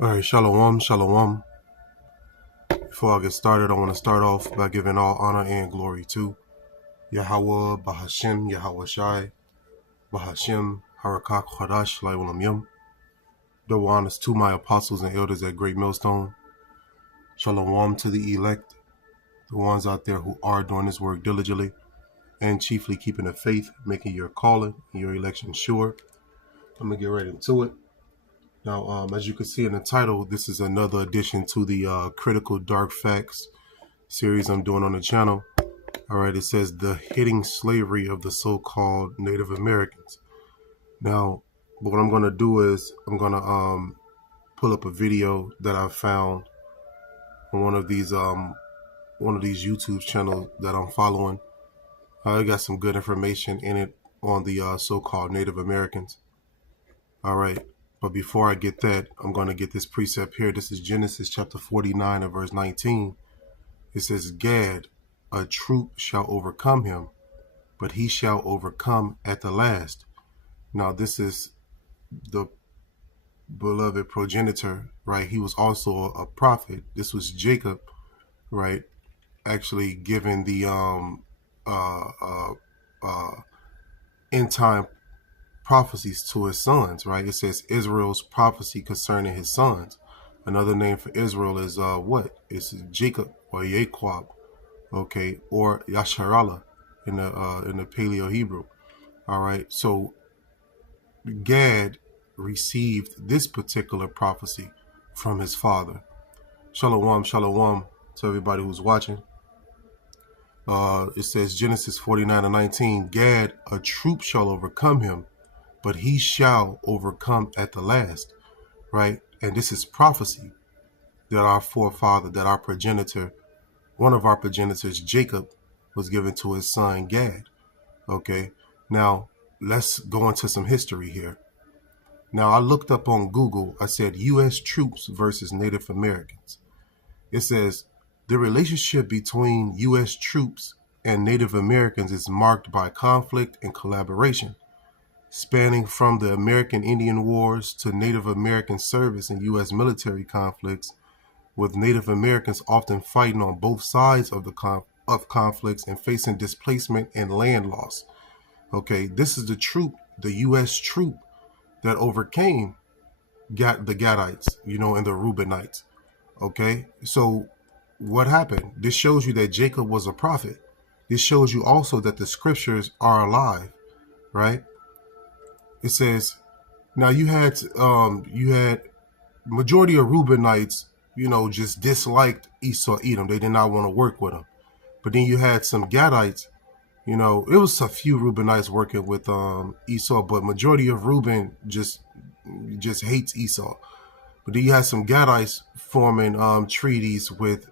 All right, shalom, shalom. Before I get started, I want to start off by giving all honor and glory to Yahweh, Bahashem, Yahweh Shai, Bahashem, Harakak, Hadash, Laiulam Yum. Double honors to my apostles and elders at Great Millstone. Shalom to the elect, the ones out there who are doing this work diligently and chiefly keeping the faith, making your calling and your election sure. I'm going to get right into it. Now, as you can see in the title, this is another addition to the Critical Dark Facts series I'm doing on the channel. All right, it says the hidden slavery of the so-called Native Americans. Now, what I'm going to do is I'm going to pull up a video that I found on one of these YouTube channels that I'm following. I got some good information in it on the so-called Native Americans. All right. But before I get that, I'm going to get this precept here. This is Genesis chapter 49 and verse 19. It says, Gad, a troop shall overcome him, but he shall overcome at the last. Now, this is the beloved progenitor, right? He was also a prophet. This was Jacob, right? Actually giving the end time prophecies to his sons, right? It says Israel's prophecy concerning his sons. Another name for Israel is what? It's Jacob or Yaquab, okay, or Yasharallah in the Paleo Hebrew. All right, so Gad received this particular prophecy from his father. Shalom, shalom to everybody who's watching. It says Genesis 49 and 19, Gad, a troop shall overcome him, but he shall overcome at the last, right? And this is prophecy that our forefather, that our progenitor, one of our progenitors, Jacob, was given to his son Gad. Okay, now let's go into some history here. Now, I looked up on Google, I said U.S. troops versus Native Americans. It says the relationship between U.S. troops and Native Americans is marked by conflict and collaboration, spanning from the American Indian Wars to Native American service in U.S. military conflicts, with Native Americans often fighting on both sides of the conflicts and facing displacement and land loss. Okay, this is the troop, the U.S. troop that overcame the Gadites, and the Reubenites. Okay, so what happened? This shows you that Jacob was a prophet. This shows you also that the scriptures are alive, right? It says, now you had majority of Reubenites, just disliked Esau Edom. They did not want to work with him. But then you had some Gadites, it was a few Reubenites working with Esau, but majority of Reuben just hates Esau. But then you had some Gadites forming treaties with,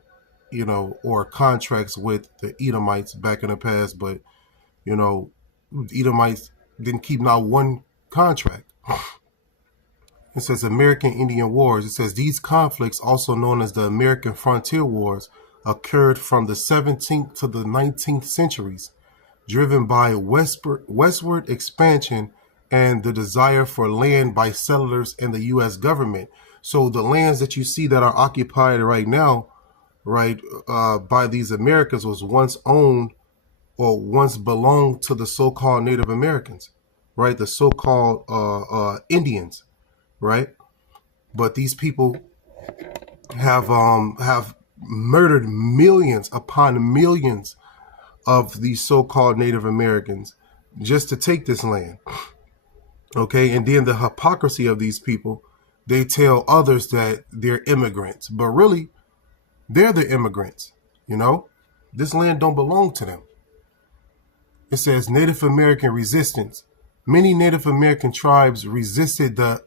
or contracts with the Edomites back in the past. But, Edomites didn't keep not one contract. It says American Indian Wars. It says these conflicts, also known as the American Frontier Wars, occurred from the 17th to the 19th centuries, driven by westward expansion and the desire for land by settlers and the U.S. government. So the lands that you see that are occupied right now, right, by these Americans was once owned or once belonged to the so-called Native Americans, right, the so-called Indians, right? But these people have murdered millions upon millions of these so-called Native Americans just to take this land. Okay, and then the hypocrisy of these people, they tell others that they're immigrants, but really they're the immigrants. This land don't belong to them. It says Native American resistance. Many Native American tribes resisted the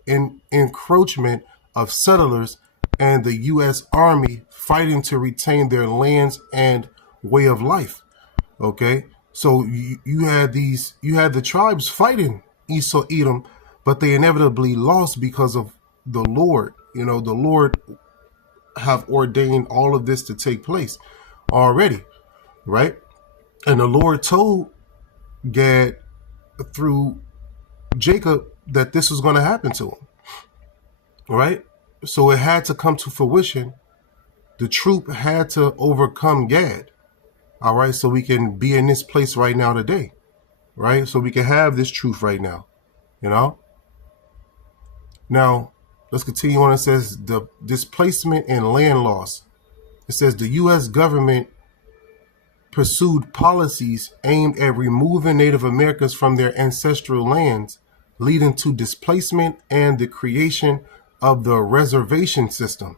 encroachment of settlers and the U.S. Army, fighting to retain their lands and way of life. Okay, so you had the tribes fighting Esau Edom, but they inevitably lost because of the Lord. The Lord have ordained all of this to take place already, right? And the Lord told Gad through Jacob that this was going to happen to him, right? So it had to come to fruition. The troop had to overcome Gad. All right, so we can be in this place right now today, right? So we can have this truth right now, you know? Now, let's continue on. It says the displacement and land loss. It says the U.S. government pursued policies aimed at removing Native Americans from their ancestral lands, leading to displacement and the creation of the reservation system.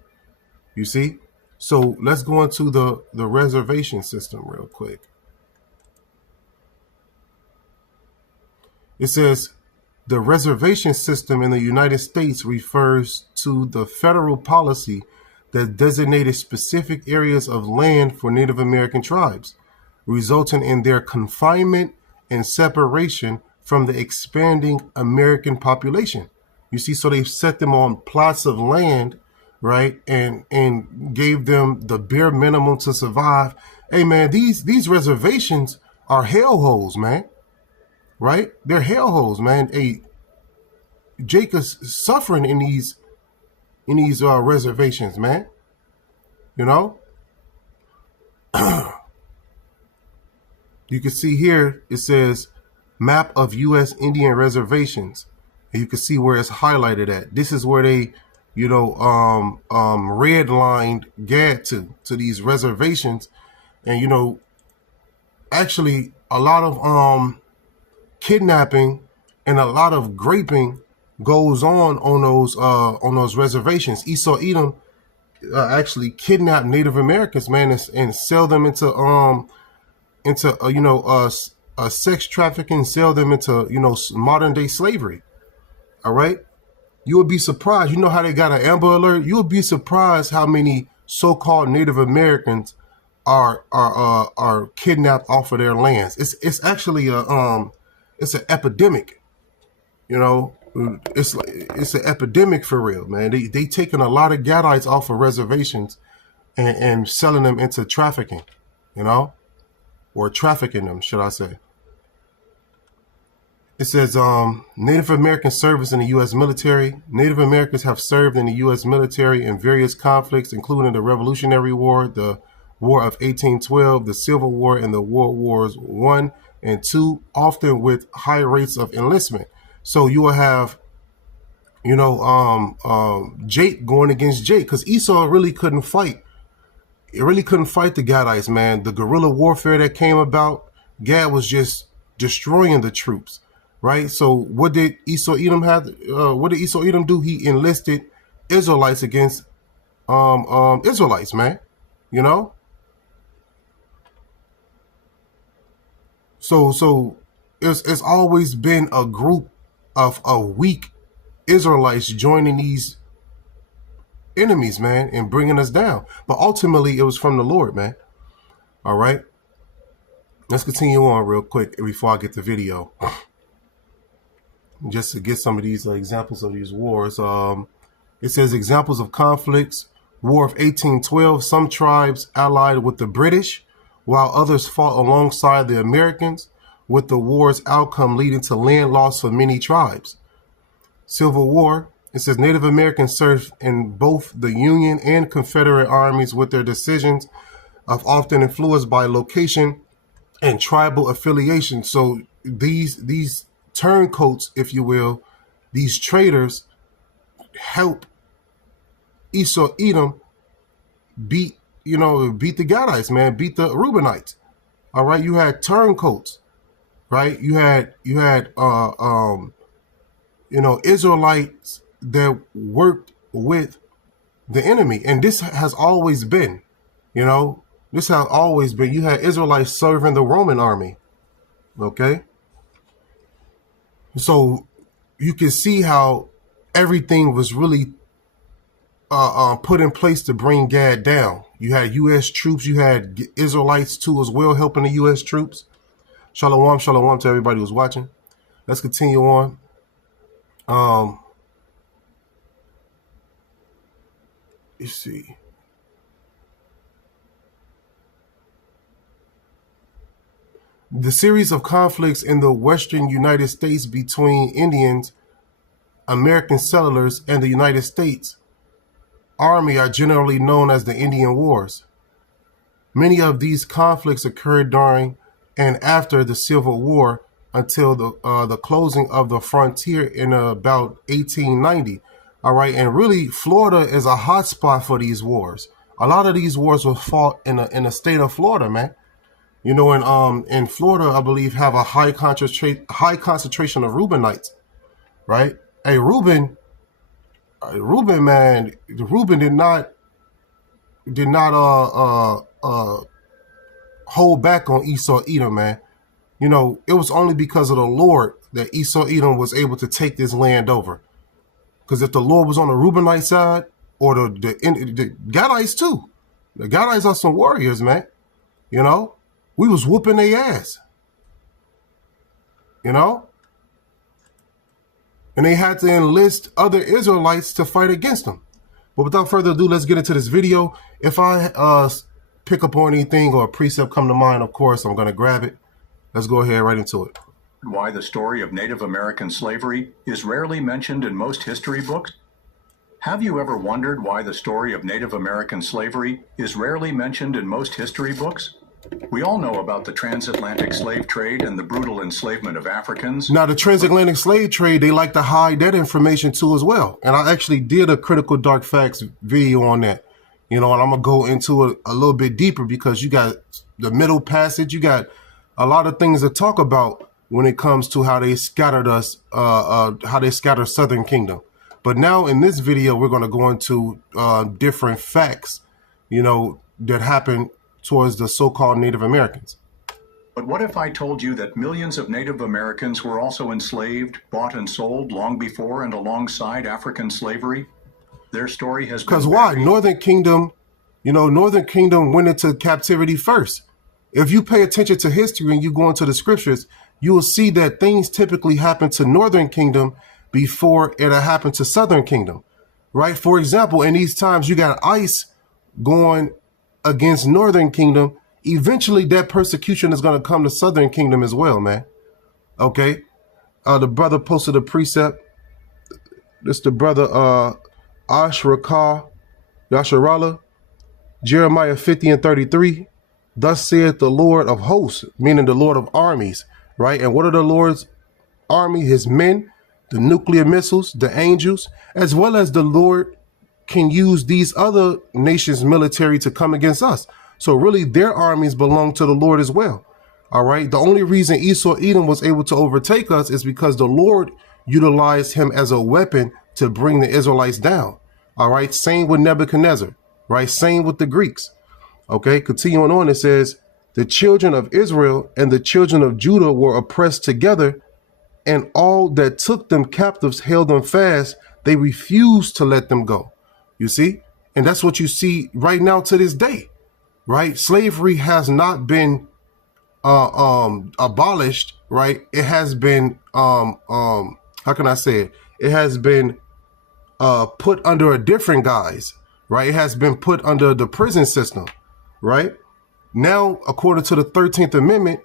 You see? So let's go into the reservation system real quick. It says the reservation system in the United States refers to the federal policy that designated specific areas of land for Native American tribes, resulting in their confinement and separation from the expanding American population. You see, so they've set them on plots of land, right, and gave them the bare minimum to survive. Hey, man, these reservations are hellholes, man, right? They're hellholes, man. Hey, Jacob's suffering in these reservations, man. You know, you can see here it says map of U.S. Indian reservations, and you can see where it's highlighted at. This is where they, redlined Gad to these reservations, and actually a lot of kidnapping and a lot of graping goes on those reservations. Esau Edom actually kidnap Native Americans, man, and sell them into sex trafficking, sell them into modern day slavery. All right, you would be surprised. You know how they got an Amber Alert? You would be surprised how many so-called Native Americans are kidnapped off of their lands. It's actually it's an epidemic. It's an epidemic for real, man. They taking a lot of Gadites off of reservations and selling them into trafficking, or trafficking them, should I say. It says Native American service in the U.S. military. Native Americans have served in the U.S. military in various conflicts, including the Revolutionary War, the War of 1812, the Civil War, and the World Wars I and II, often with high rates of enlistment. So you will have, Jake going against Jake, because Esau really couldn't fight. It really couldn't fight the Gadites, man. The guerrilla warfare that came about, Gad was just destroying the troops, right? So what did Esau Edom have? What did Esau Edom do? He enlisted Israelites against Israelites, man. So it's always been a group of weak Israelites joining these enemies, man, and bringing us down. But ultimately, it was from the Lord, man. All right. Let's continue on real quick before I get the video. Just to get some of these examples of these wars. It says examples of conflicts. War of 1812. Some tribes allied with the British, while others fought alongside the Americans, with the war's outcome leading to land loss for many tribes. Civil War. It says Native Americans served in both the Union and Confederate armies, with their decisions of often influenced by location and tribal affiliation. So these turncoats, if you will, these traitors help Esau Edom beat the Gadites, man, beat the Reubenites. All right, you had turncoats, right? You had Israelites that worked with the enemy, and this has always been, this has always been. You had Israelites serving the Roman army, okay? So you can see how everything was really put in place to bring Gad down. You had U.S. troops, you had Israelites too as well helping the U.S. troops. Shalom, shalom to everybody who's watching. Let's continue on. Let's see. The series of conflicts in the western United States between Indians, American settlers, and the United States army are generally known as the Indian Wars. Many of these conflicts occurred during and after the Civil War until the closing of the frontier in about 1890. All right, and really, Florida is a hotspot for these wars. A lot of these wars were fought in the state of Florida, man. You know, in Florida, I believe have a high concentration of Reubenites, right? Hey, Reuben, man, Reuben did not hold back on Esau Edom, man. You know, it was only because of the Lord that Esau Edom was able to take this land over. Because if the Lord was on the Reubenite side, or the Gadites too, the Gadites are some warriors, man. You know, we was whooping their ass. You know, and they had to enlist other Israelites to fight against them. But without further ado, let's get into this video. If I pick up on anything or a precept come to mind, of course, I'm going to grab it. Let's go ahead right into it. Why the story of Native American slavery is rarely mentioned in most history books? Have you ever wondered why the story of Native American slavery is rarely mentioned in most history books? We all know about the transatlantic slave trade and the brutal enslavement of Africans. Now, the transatlantic slave trade, they like to hide that information too as well. And I actually did a Critical Dark Facts video on that. You know, and I'm going to go into it a little bit deeper because you got the Middle Passage. You got a lot of things to talk about when it comes to how they scattered us, how they scattered Southern Kingdom. But now in this video, we're going to go into different facts, you know, that happened towards the so-called Native Americans. But what if I told you that millions of Native Americans were also enslaved, bought and sold long before and alongside African slavery? Their story has been... Because why? Northern Kingdom, you know, Northern Kingdom went into captivity first. If you pay attention to history and you go into the scriptures, you will see that things typically happen to Northern Kingdom before it happened to Southern Kingdom, right? For example, in these times, you got ICE going against Northern Kingdom. Eventually, that persecution is going to come to Southern Kingdom as well, man. Okay? The brother posted a precept. This the brother Yasharallah, Jeremiah 50:33. Thus saith the Lord of hosts, meaning the Lord of armies, right? And what are the Lord's army? His men, the nuclear missiles, the angels, as well as the Lord can use these other nations' military to come against us. So really their armies belong to the Lord as well. All right. The only reason Esau Edom was able to overtake us is because the Lord utilized him as a weapon to bring the Israelites down. All right. Same with Nebuchadnezzar, right? Same with the Greeks. Okay, continuing on, it says, the children of Israel and the children of Judah were oppressed together, and all that took them captives held them fast. They refused to let them go. You see? And that's what you see right now to this day, right? Slavery has not been abolished, right? It has been, how can I say it? It has been put under a different guise, right? It has been put under the prison system. Right now, according to the 13th Amendment,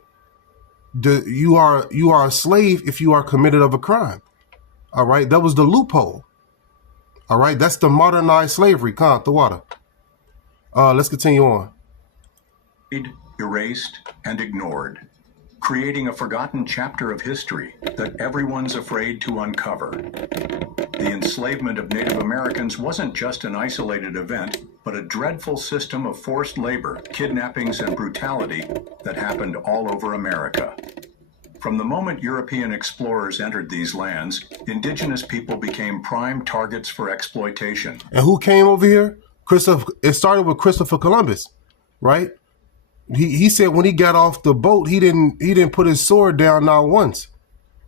you are a slave if you are committed of a crime. All right. That was the loophole. All right. That's the modernized slavery. The water. Let's continue on. Erased and ignored, creating a forgotten chapter of history that everyone's afraid to uncover. The enslavement of Native Americans wasn't just an isolated event, but a dreadful system of forced labor, kidnappings, and brutality that happened all over America. From the moment European explorers entered these lands, indigenous people became prime targets for exploitation. And who came over here? It started with Christopher Columbus, right? He said when he got off the boat, he didn't put his sword down not once,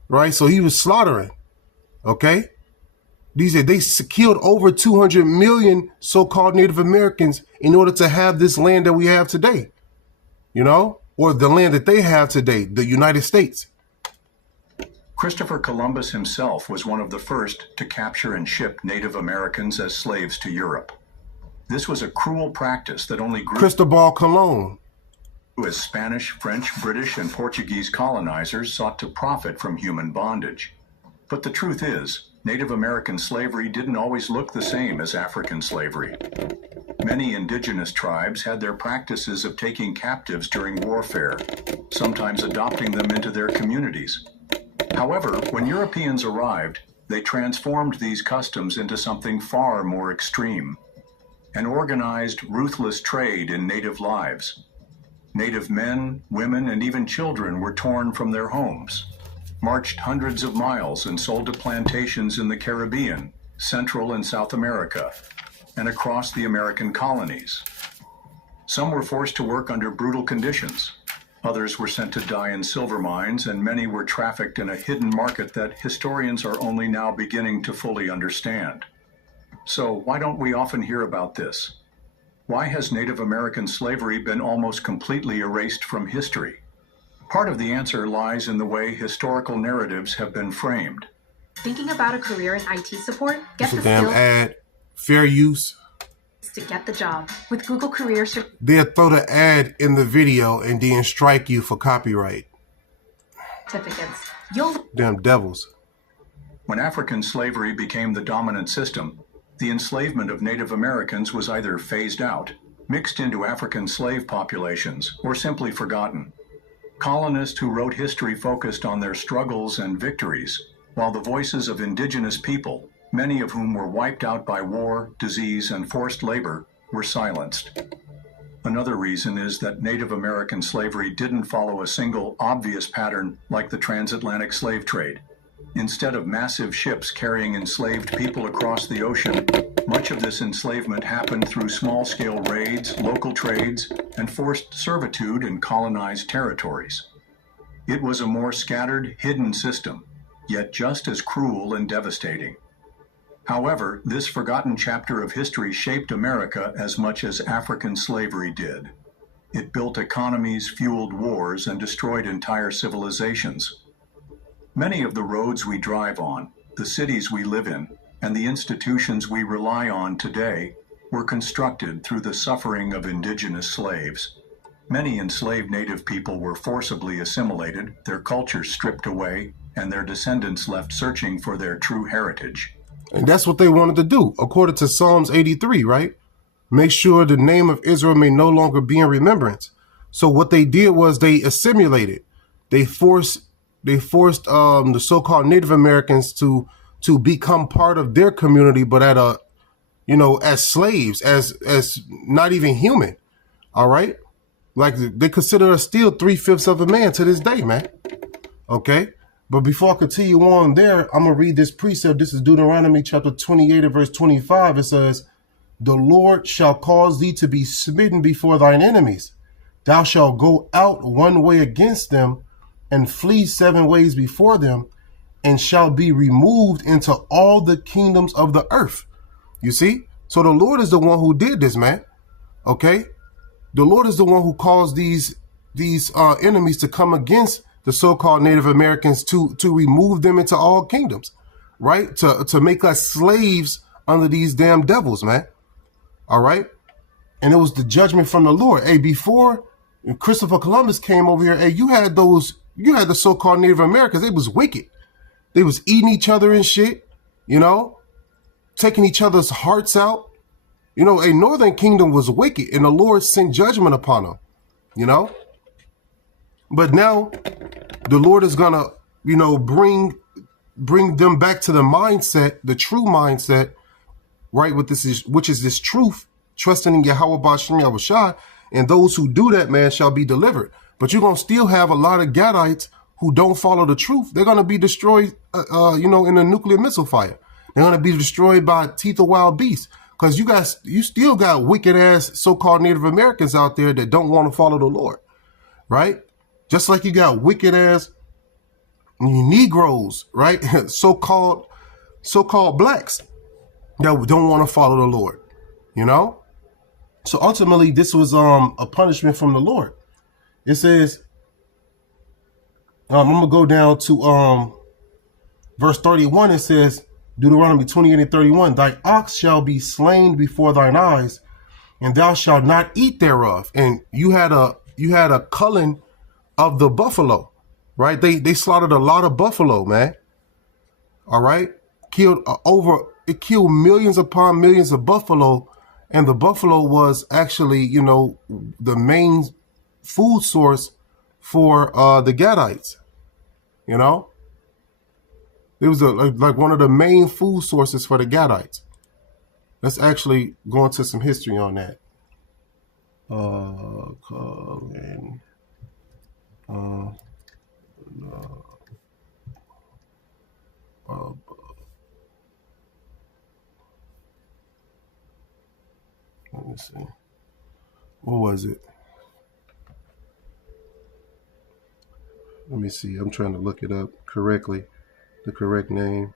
right? So he was slaughtering. Okay. They killed over 200 million so-called Native Americans in order to have this land that we have today, you know, or the land that they have today, the United States. Christopher Columbus himself was one of the first to capture and ship Native Americans as slaves to Europe. This was a cruel practice that only grew Cristobal Colon, as Spanish, French, British, and Portuguese colonizers sought to profit from human bondage. But the truth is, Native American slavery didn't always look the same as African slavery. Many indigenous tribes had their practices of taking captives during warfare, sometimes adopting them into their communities. However, when Europeans arrived, they transformed these customs into something far more extreme: an organized, ruthless trade in native lives. Native men, women, and even children were torn from their homes, marched hundreds of miles, and sold to plantations in the Caribbean, Central and South America, and across the American colonies. Some were forced to work under brutal conditions. Others were sent to die in silver mines, and many were trafficked in a hidden market that historians are only now beginning to fully understand. So why don't we often hear about this? Why has Native American slavery been almost completely erased from history? Part of the answer lies in the way historical narratives have been framed. Thinking about a career in IT support? Get It's the a damn skills ad. Fair use. to get the job. With Google Career They'll throw the ad in the video and then strike you for copyright. certificates, you'll Damn devils. When African slavery became the dominant system, the enslavement of Native Americans was either phased out, mixed into African slave populations, or simply forgotten. Colonists who wrote history focused on their struggles and victories, while the voices of indigenous people, many of whom were wiped out by war, disease, and forced labor, were silenced. Another reason is that Native American slavery didn't follow a single obvious pattern like the transatlantic slave trade. Instead of massive ships carrying enslaved people across the ocean, much of this enslavement happened through small-scale raids, local trades, and forced servitude in colonized territories. It was a more scattered, hidden system, yet just as cruel and devastating. However, this forgotten chapter of history shaped America as much as African slavery did. It built economies, fueled wars, and destroyed entire civilizations. Many of the roads we drive on, the cities we live in, and the institutions we rely on today were constructed through the suffering of indigenous slaves. Many enslaved Native people were forcibly assimilated, their cultures stripped away, and their descendants left searching for their true heritage. And that's what they wanted to do, according to Psalms 83, right? Make sure the name of Israel may no longer be in remembrance. So what they did was they assimilated. They forced the so-called Native Americans to become part of their community, but at a, as slaves, as not even human. All right. Like they consider us still 3/5 of a man to this day, man. Okay. But before I continue on there, I'm going to read this precept. This is Deuteronomy chapter 28 and verse 25. It says, "The Lord shall cause thee to be smitten before thine enemies. Thou shalt go out one way against them and flee 7 ways before them, and shall be removed into all the kingdoms of the earth." You see? So the Lord is the one who did this, man. Okay? The Lord is the one who caused these enemies to come against the so-called Native Americans to remove them into all kingdoms, right? To make us slaves under these damn devils, man. All right? And it was the judgment from the Lord. Hey, before Christopher Columbus came over here, hey, you had the so-called Native Americans. They was wicked. They was eating each other and shit, taking each other's hearts out. A northern kingdom was wicked, and the Lord sent judgment upon them, But now the Lord is gonna, bring them back to the mindset, the true mindset, right? Which is this truth, trusting in Yahweh B'Shem Yahushua, and those who do that, man, shall be delivered. But you're gonna still have a lot of Gadites who don't follow the truth. They're gonna be destroyed, in a nuclear missile fire. They're gonna be destroyed by teeth of wild beasts. Because you still got wicked ass so-called Native Americans out there that don't want to follow the Lord, right? Just like you got wicked ass Negroes, right? so-called blacks that don't want to follow the Lord, So ultimately, this was a punishment from the Lord. It says, I'm gonna go down to verse 31. It says, Deuteronomy 28 and 31, "Thy ox shall be slain before thine eyes, and thou shalt not eat thereof." And you had a culling of the buffalo, right? They slaughtered a lot of buffalo, man. All right, it killed millions upon millions of buffalo, and the buffalo was actually, you know, the main food source for the Gadites. You know, it was like one of the main food sources for the Gadites. Let's actually go into some history on that. Colin, let me see. What was it? Let me see. I'm trying to look it up correctly. The correct name.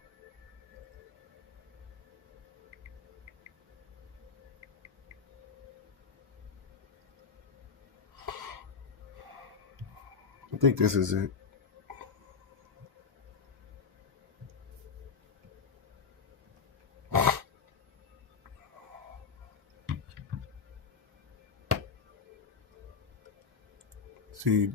I think this is it. See,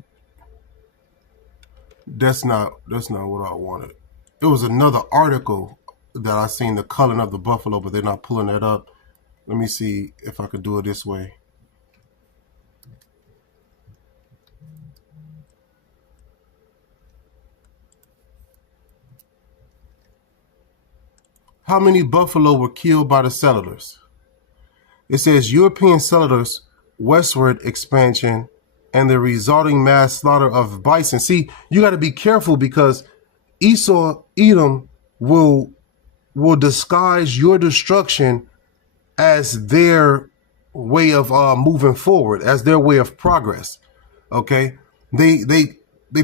that's not what I wanted. It was another article that I seen, the culling of the buffalo, but they're not pulling that up. Let me see if I could do it this way. How many buffalo were killed by the settlers? It says European settlers, westward expansion, and the resulting mass slaughter of bison. See, you got to be careful because Esau, Edom will disguise your destruction as their way of moving forward, as their way of progress. Okay, they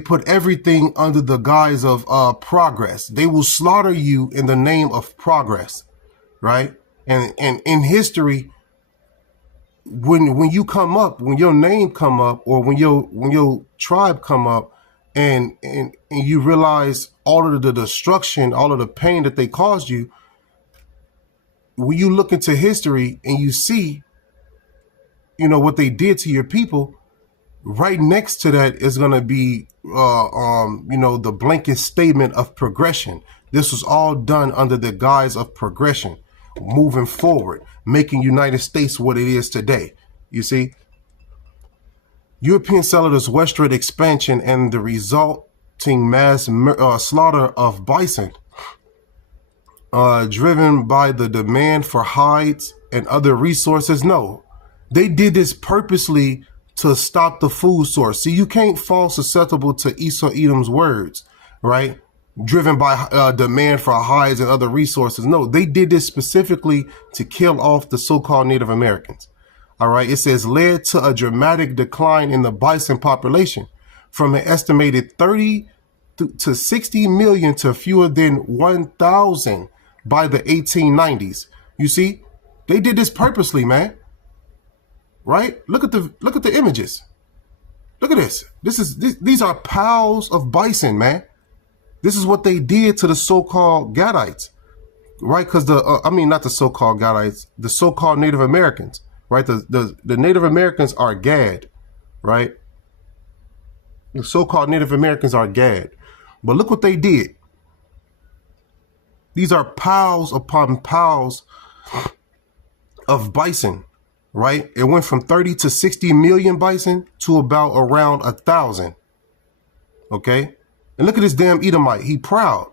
put everything under the guise of progress. They will slaughter you in the name of progress, right? And in history, when you come up, when your name come up, or when your tribe come up, and you realize all of the destruction, all of the pain that they caused you, when you look into history and you see, you know, what they did to your people, right next to that is going to be, you know, the blanket statement of progression. This was all done under the guise of progression, moving forward, making United States what it is today. You see, European settlers' westward expansion and the resulting mass slaughter of bison, driven by the demand for hides and other resources. No, they did this purposely to stop the food source. See, you can't fall susceptible to Esau Edom's words, right? Driven by demand for hides and other resources. No, they did this specifically to kill off the so-called Native Americans. All right. It says led to a dramatic decline in the bison population from an estimated 30 to 60 million to fewer than 1,000 by the 1890s. You see, they did this purposely, man. Right? Look at the images. Look at this. These are piles of bison, man. This is what they did to the so-called Gadites, right? Because not the so-called Gadites, the so-called Native Americans, right? The Native Americans are Gad, right? The so-called Native Americans are Gad. But look what they did. These are piles upon piles of bison, right? It went from 30 to 60 million bison to about around 1,000. Okay. And look at this damn Edomite. He proud.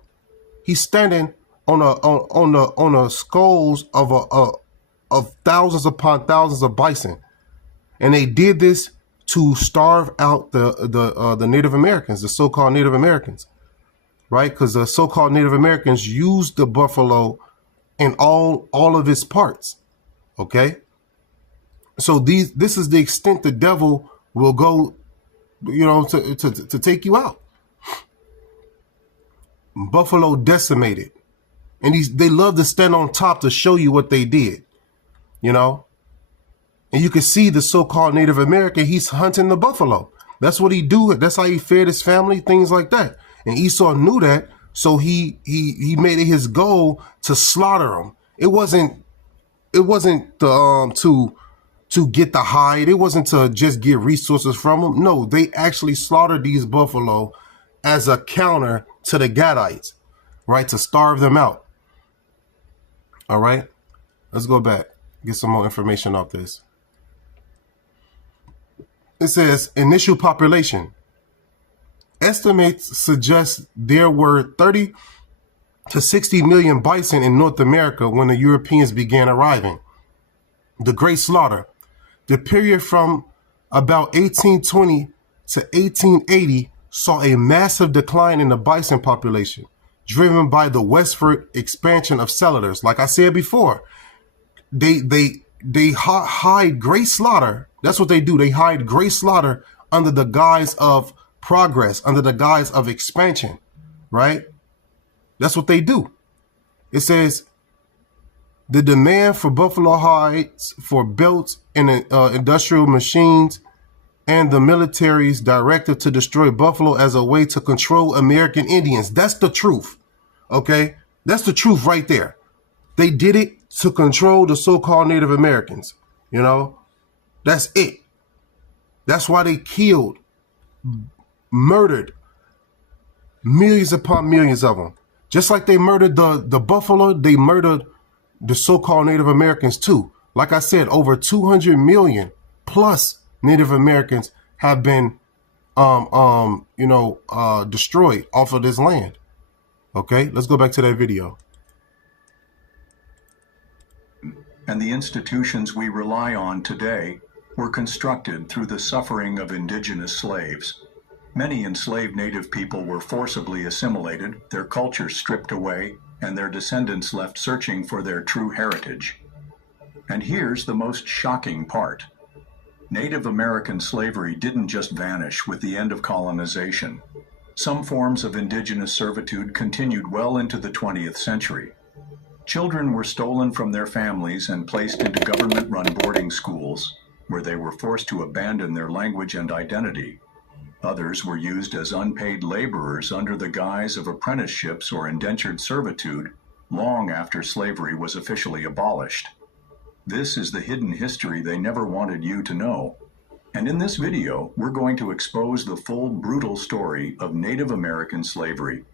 He's standing on the skulls of thousands upon thousands of bison. And they did this to starve out the Native Americans, the so-called Native Americans, right? Because the so-called Native Americans used the buffalo in all of its parts. Okay. So this is the extent the devil will go, you know, to take you out. Buffalo decimated. And they love to stand on top to show you what they did, you know. And you can see the so-called Native American, he's hunting the buffalo. That's what he do. That's how he fed his family, things like that. And Esau knew that, so he made it his goal to slaughter them. It wasn't to get the hide. It wasn't to just get resources from them. No, they actually slaughtered these buffalo as a counter to the Gadites, right? To starve them out. All right, let's go back, get some more information off this. It says initial population. Estimates suggest there were 30 to 60 million bison in North America when the Europeans began arriving. The Great Slaughter. The period from about 1820 to 1880 saw a massive decline in the bison population, driven by the westward expansion of settlers. Like I said before, they hide Great Slaughter. That's what they do. They hide Great Slaughter under the guise of progress, under the guise of expansion, right? That's what they do. It says the demand for buffalo hides for belts and industrial machines and the military's directive to destroy buffalo as a way to control American Indians. That's the truth. Okay? That's the truth right there. They did it to control the so-called Native Americans. You know? That's it. That's why they killed, murdered millions upon millions of them. Just like they murdered the buffalo, they murdered the so-called Native Americans too. Like I said, over 200 million plus Native Americans have been, destroyed off of this land. Okay, let's go back to that video. And the institutions we rely on today were constructed through the suffering of indigenous slaves. Many enslaved Native people were forcibly assimilated, their culture stripped away, and their descendants left searching for their true heritage. And here's the most shocking part. Native American slavery didn't just vanish with the end of colonization. Some forms of indigenous servitude continued well into the 20th century. Children were stolen from their families and placed into government-run boarding schools, where they were forced to abandon their language and identity. Others were used as unpaid laborers under the guise of apprenticeships or indentured servitude long after slavery was officially abolished. This is the hidden history they never wanted you to know. And in this video, we're going to expose the full brutal story of Native American slavery.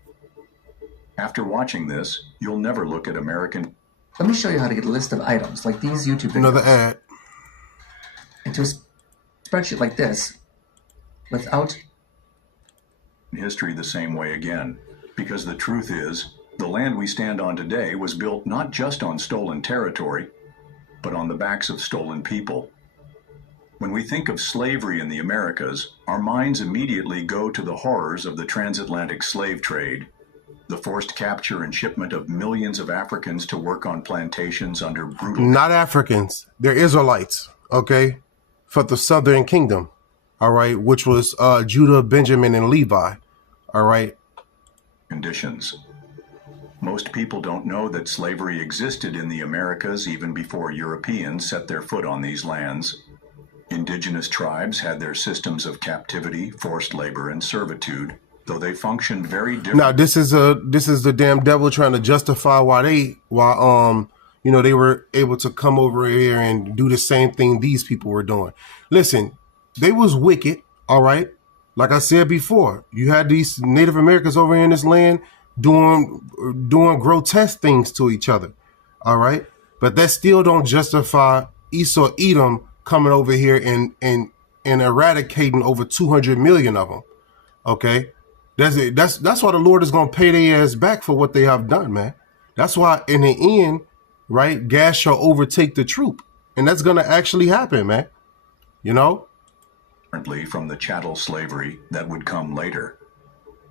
After watching this, you'll never look at American... Let me show you how to get a list of items, like these YouTube videos, Another ad. into a spreadsheet like this, without history the same way again. Because the truth is, the land we stand on today was built not just on stolen territory, but on the backs of stolen people. When we think of slavery in the Americas, our minds immediately go to the horrors of the transatlantic slave trade, the forced capture and shipment of millions of Africans to work on plantations under brutal... Not Africans. They're Israelites, okay? For the Southern Kingdom, all right? Which was Judah, Benjamin, and Levi, all right? conditions. Most people don't know that slavery existed in the Americas even before Europeans set their foot on these lands. Indigenous tribes had their systems of captivity, forced labor, and servitude, though they functioned very differently. Now, this is the damn devil trying to justify why they were able to come over here and do the same thing these people were doing. Listen, they was wicked, all right? Like I said before, you had these Native Americans over here in this land doing grotesque things to each other, all right? But that still don't justify Esau Edom coming over here and eradicating over 200 million of them, okay? That's why the Lord is going to pay their ass back for what they have done, man. That's why in the end, right, gas shall overtake the troop. And that's going to actually happen, man. You know? From the chattel slavery that would come later.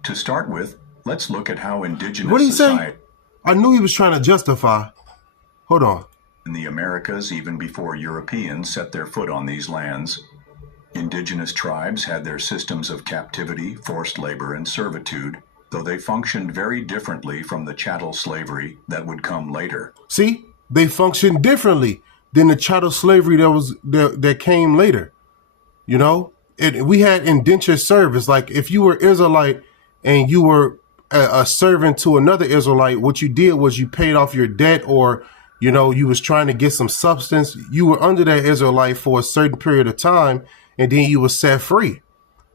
To start with, let's look at how indigenous What did he society say? I knew he was trying to justify. Hold on. in the Americas even before Europeans set their foot on these lands. Indigenous tribes had their systems of captivity, forced labor, and servitude, though they functioned very differently from the chattel slavery that would come later. See, they functioned differently than the chattel slavery that came later. You know, we had indentured service. Like if you were Israelite and you were a servant to another Israelite, what you did was you paid off your debt, or you was trying to get some substance. You were under that Israelite for a certain period of time, and then you were set free.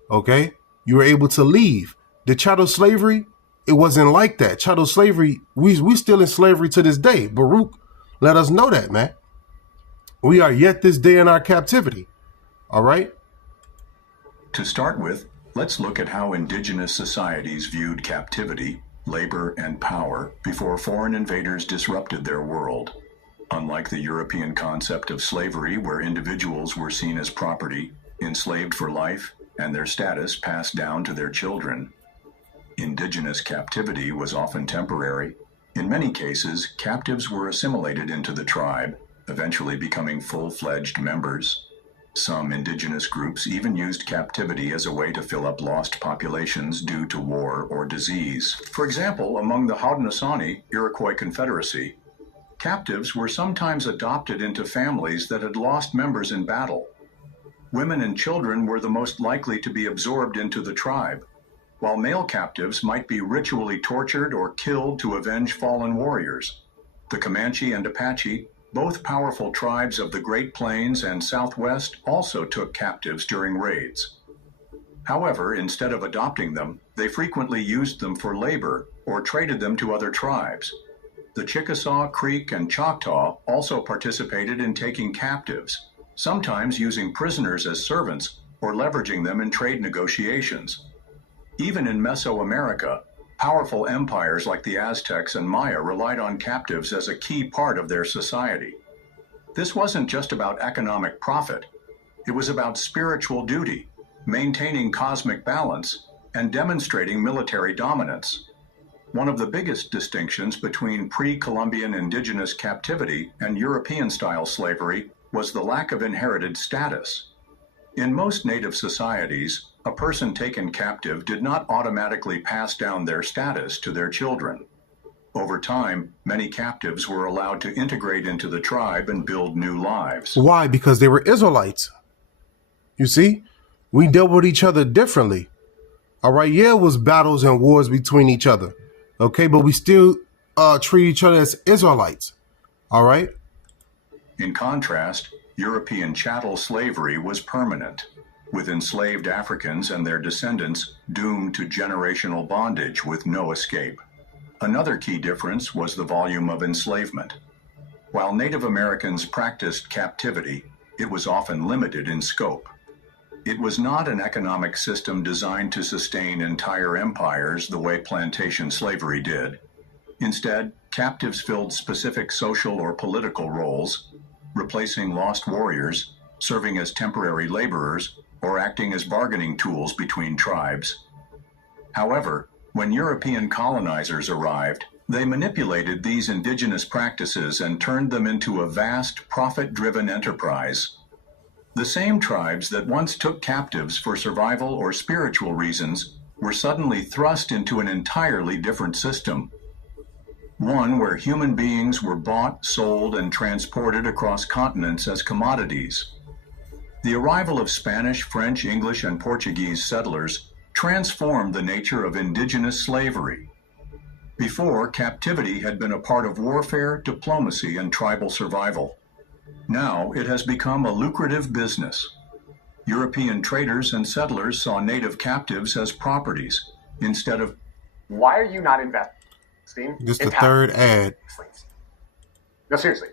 Okay, you were able to leave. The chattel slavery, it wasn't like that. Chattel slavery, we still in slavery to this day. Baruch let us know that, man. We are yet this day in our captivity. All right. To start with, let's look at how indigenous societies viewed captivity, labor, and power before foreign invaders disrupted their world. Unlike the European concept of slavery, where individuals were seen as property, enslaved for life, and their status passed down to their children, indigenous captivity was often temporary. In many cases, captives were assimilated into the tribe, eventually becoming full-fledged members. Some indigenous groups even used captivity as a way to fill up lost populations due to war or disease. For example, among the Haudenosaunee Iroquois Confederacy, captives were sometimes adopted into families that had lost members in battle. Women and children were the most likely to be absorbed into the tribe, while male captives might be ritually tortured or killed to avenge fallen warriors. The Comanche and Apache, both powerful tribes of the Great Plains and Southwest, also took captives during raids. However, instead of adopting them, they frequently used them for labor or traded them to other tribes. The Chickasaw, Creek, and Choctaw also participated in taking captives, sometimes using prisoners as servants or leveraging them in trade negotiations. Even in Mesoamerica, powerful empires like the Aztecs and Maya relied on captives as a key part of their society. This wasn't just about economic profit. It was about spiritual duty, maintaining cosmic balance, and demonstrating military dominance. One of the biggest distinctions between pre-Columbian indigenous captivity and European-style slavery was the lack of inherited status. In most native societies, a person taken captive did not automatically pass down their status to their children. Over time, many captives were allowed to integrate into the tribe and build new lives. Why? Because they were Israelites. You see, we dealt with each other differently. All right. Yeah, it was battles and wars between each other. Okay. But we still treat each other as Israelites. All right. In contrast, European chattel slavery was permanent, with enslaved Africans and their descendants doomed to generational bondage with no escape. Another key difference was the volume of enslavement. While Native Americans practiced captivity, it was often limited in scope. It was not an economic system designed to sustain entire empires the way plantation slavery did. Instead, captives filled specific social or political roles, replacing lost warriors, serving as temporary laborers, or acting as bargaining tools between tribes. However, when European colonizers arrived, they manipulated these indigenous practices and turned them into a vast, profit-driven enterprise. The same tribes that once took captives for survival or spiritual reasons were suddenly thrust into an entirely different system. One where human beings were bought, sold, and transported across continents as commodities. The arrival of Spanish, French, English, and Portuguese settlers transformed the nature of indigenous slavery. Before, captivity had been a part of warfare, diplomacy, and tribal survival. Now it has become a lucrative business. European traders and settlers saw native captives as properties instead of... Why are you not investing? This is the third ad. No, seriously.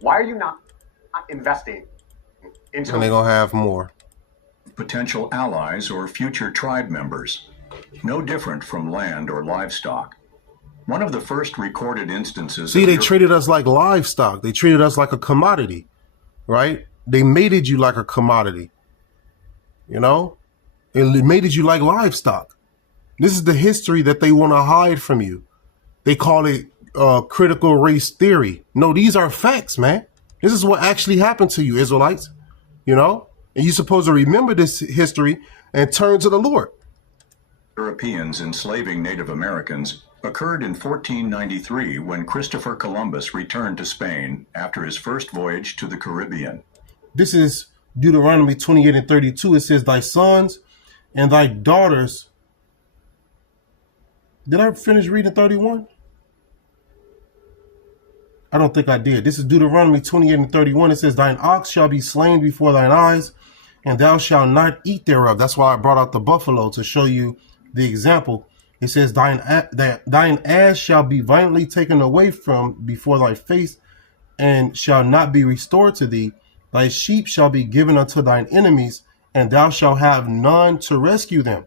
Why are you not investing into... And they're going to have more. Potential allies or future tribe members, no different from land or livestock. One of the first recorded instances... See, they treated us like livestock. They treated us like a commodity, right? They mated you like a commodity, you know? They mated you like livestock. This is the history that they want to hide from you. They call it critical race theory. No, these are facts, man. This is what actually happened to you, Israelites, you know? And you're supposed to remember this history and turn to the Lord. Europeans enslaving Native Americans occurred in 1493 when Christopher Columbus returned to Spain after his first voyage to the Caribbean. This is Deuteronomy 28 and 32. It says, thy sons and thy daughters. Did I finish reading 31? I don't think I did. This is Deuteronomy 28 and 31. It says, thine ox shall be slain before thine eyes, and thou shalt not eat thereof. That's why I brought out the buffalo, to show you the example. It says, that thine ass shall be violently taken away from before thy face, and shall not be restored to thee. Thy sheep shall be given unto thine enemies, and thou shalt have none to rescue them.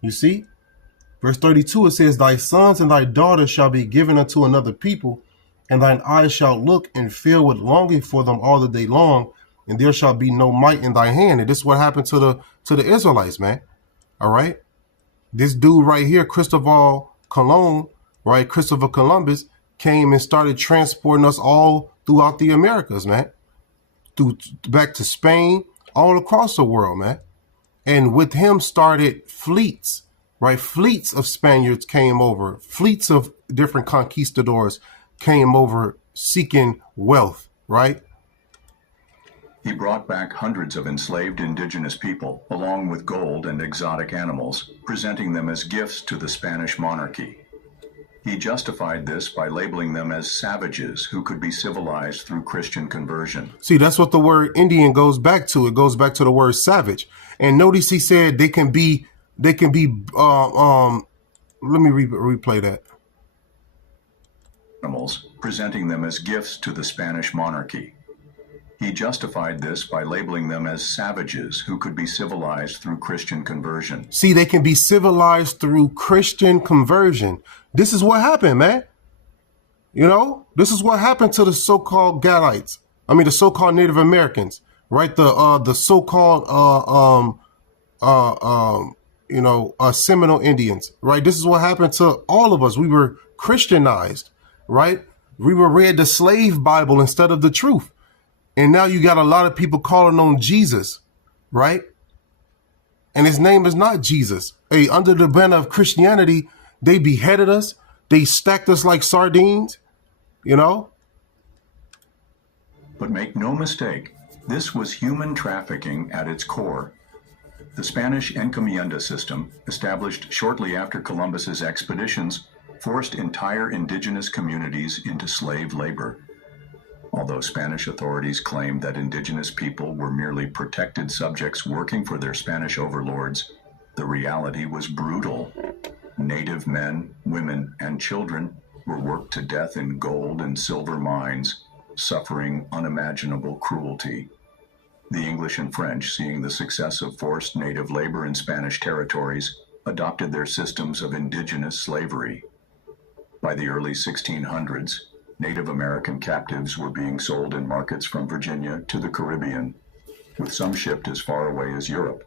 You see? Verse 32, it says, thy sons and thy daughters shall be given unto another people, and thine eyes shall look and fill with longing for them all the day long, and there shall be no might in thy hand. And this is what happened to the Israelites, man. All right? This dude right here, Christopher Columbus, came and started transporting us all throughout the Americas, man. Back to Spain, all across the world, man. And with him started fleets, right? Fleets of Spaniards came over. Fleets of different conquistadors came over seeking wealth, right? He brought back hundreds of enslaved indigenous people, along with gold and exotic animals, presenting them as gifts to the Spanish monarchy. He justified this by labeling them as savages who could be civilized through Christian conversion. See, that's what the word Indian goes back to. It goes back to the word savage. And notice he said let me replay that. Animals, presenting them as gifts to the Spanish monarchy. He justified this by labeling them as savages who could be civilized through Christian conversion. See, they can be civilized through Christian conversion. This is what happened, man. You know, this is what happened to the so-called Galites. I mean, the so-called Native Americans, right? The so-called Seminole Indians, right? This is what happened to all of us. We were Christianized, right? We were read the slave Bible instead of the truth. And now you got a lot of people calling on Jesus, right? And his name is not Jesus. Hey, under the banner of Christianity, they beheaded us. They stacked us like sardines, you know? But make no mistake, this was human trafficking at its core. The Spanish encomienda system, established shortly after Columbus's expeditions, forced entire indigenous communities into slave labor. Although Spanish authorities claimed that indigenous people were merely protected subjects working for their Spanish overlords, the reality was brutal. Native men, women, and children were worked to death in gold and silver mines, suffering unimaginable cruelty. The English and French, seeing the success of forced native labor in Spanish territories, adopted their systems of indigenous slavery. By the early 1600s, Native American captives were being sold in markets from Virginia to the Caribbean, with some shipped as far away as Europe.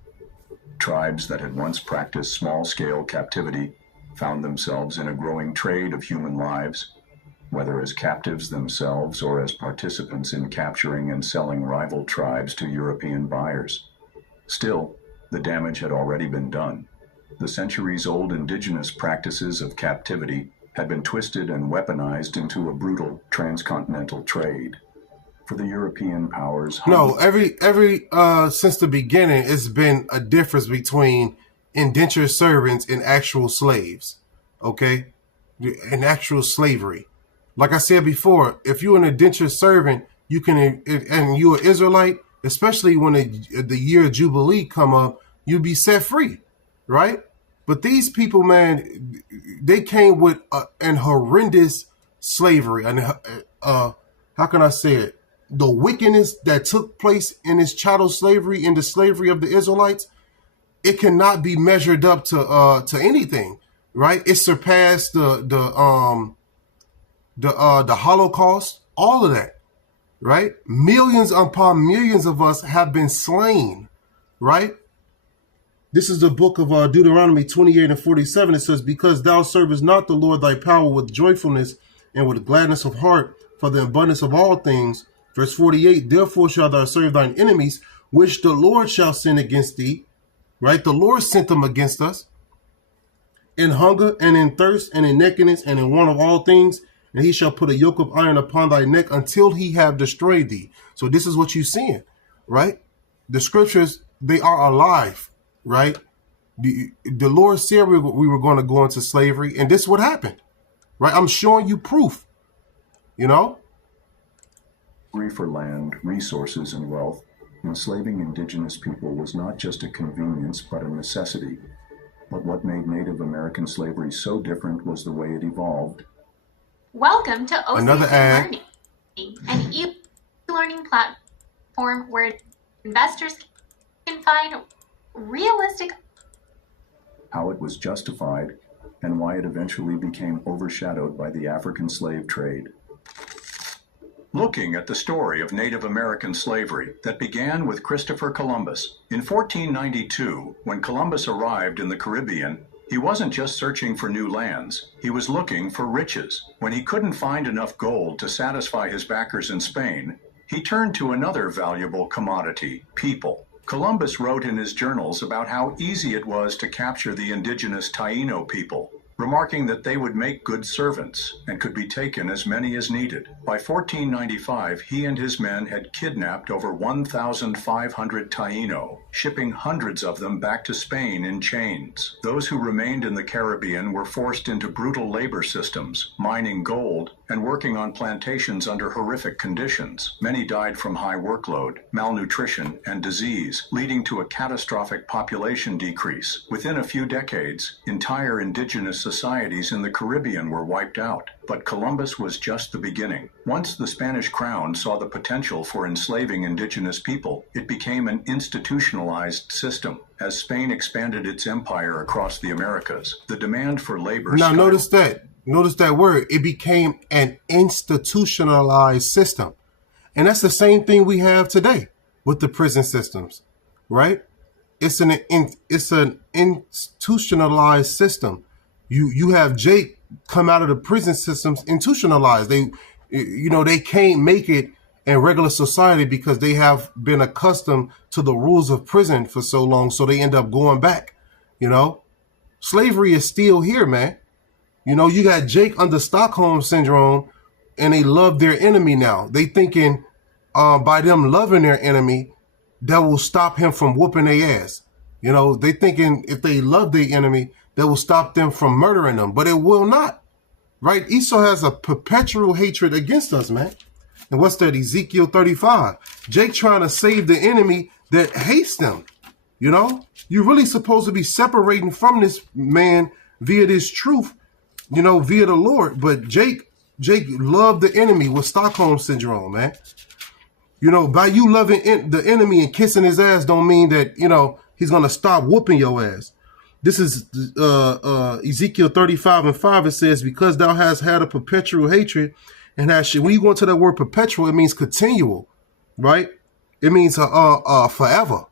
Tribes that had once practiced small-scale captivity found themselves in a growing trade of human lives, whether as captives themselves or as participants in capturing and selling rival tribes to European buyers. Still, the damage had already been done. The centuries-old indigenous practices of captivity had been twisted and weaponized into a brutal transcontinental trade. For the European powers... No, every since the beginning, it's been a difference between indentured servants and actual slaves, okay? And actual slavery. Like I said before, if you're an indentured servant, you can, and you're an Israelite, especially when the year of Jubilee come up, you'll be set free, right? But these people, man, they came with an horrendous slavery. And how can I say it? The wickedness that took place in this chattel slavery, in the slavery of the Israelites, it cannot be measured up to anything, right? It surpassed the Holocaust, all of that, right? Millions upon millions of us have been slain, right? This is the book of Deuteronomy 28 and 47. It says, because thou servest not the Lord thy power with joyfulness and with gladness of heart for the abundance of all things. Verse 48, therefore shalt thou serve thine enemies, which the Lord shall send against thee. Right? The Lord sent them against us in hunger and in thirst and in nakedness and in want of all things. And he shall put a yoke of iron upon thy neck until he have destroyed thee. So this is what you're seeing, right? The scriptures, they are alive, right? The Lord said we were going to go into slavery, and this is what happened, right? I'm showing you proof, you know? Free for land, resources, and wealth, enslaving indigenous people was not just a convenience, but a necessity. But what made Native American slavery so different was the way it evolved. Welcome to OCC Another ad. Learning, an e-learning platform where investors can find realistic. How it was justified, and why it eventually became overshadowed by the African slave trade. Looking at the story of Native American slavery that began with Christopher Columbus. In 1492, when Columbus arrived in the Caribbean, he wasn't just searching for new lands, he was looking for riches. When he couldn't find enough gold to satisfy his backers in Spain, he turned to another valuable commodity, people. Columbus wrote in his journals about how easy it was to capture the indigenous Taino people, remarking that they would make good servants and could be taken as many as needed. By 1495, he and his men had kidnapped over 1,500 Taino, shipping hundreds of them back to Spain in chains. Those who remained in the Caribbean were forced into brutal labor systems, mining gold, and working on plantations under horrific conditions. Many died from high workload, malnutrition, and disease, leading to a catastrophic population decrease. Within a few decades, entire indigenous societies in the Caribbean were wiped out. But Columbus was just the beginning. Once the Spanish crown saw the potential for enslaving indigenous people, it became an institutionalized system. As Spain expanded its empire across the Americas, the demand for labor... Now notice that word. It became an institutionalized system. And that's the same thing we have today with the prison systems, right? It's an institutionalized system. You have Jake come out of the prison systems institutionalized. They can't make it in regular society because they have been accustomed to the rules of prison for so long, so they end up going back. Slavery is still here, man. You got Jake under Stockholm syndrome, and they love their enemy now. They thinking by them loving their enemy, that will stop him from whooping their ass. They thinking if they love their enemy, that will stop them from murdering them, but it will not, right? Esau has a perpetual hatred against us, man. And what's that? Ezekiel 35. Jake trying to save the enemy that hates them. You're really supposed to be separating from this man via this truth, via the Lord. But Jake loved the enemy with Stockholm syndrome, man. By you loving the enemy and kissing his ass don't mean that, he's going to stop whooping your ass. This is Ezekiel 35:5. It says, because thou hast had a perpetual hatred and when you go into that word perpetual, it means continual, right? It means forever.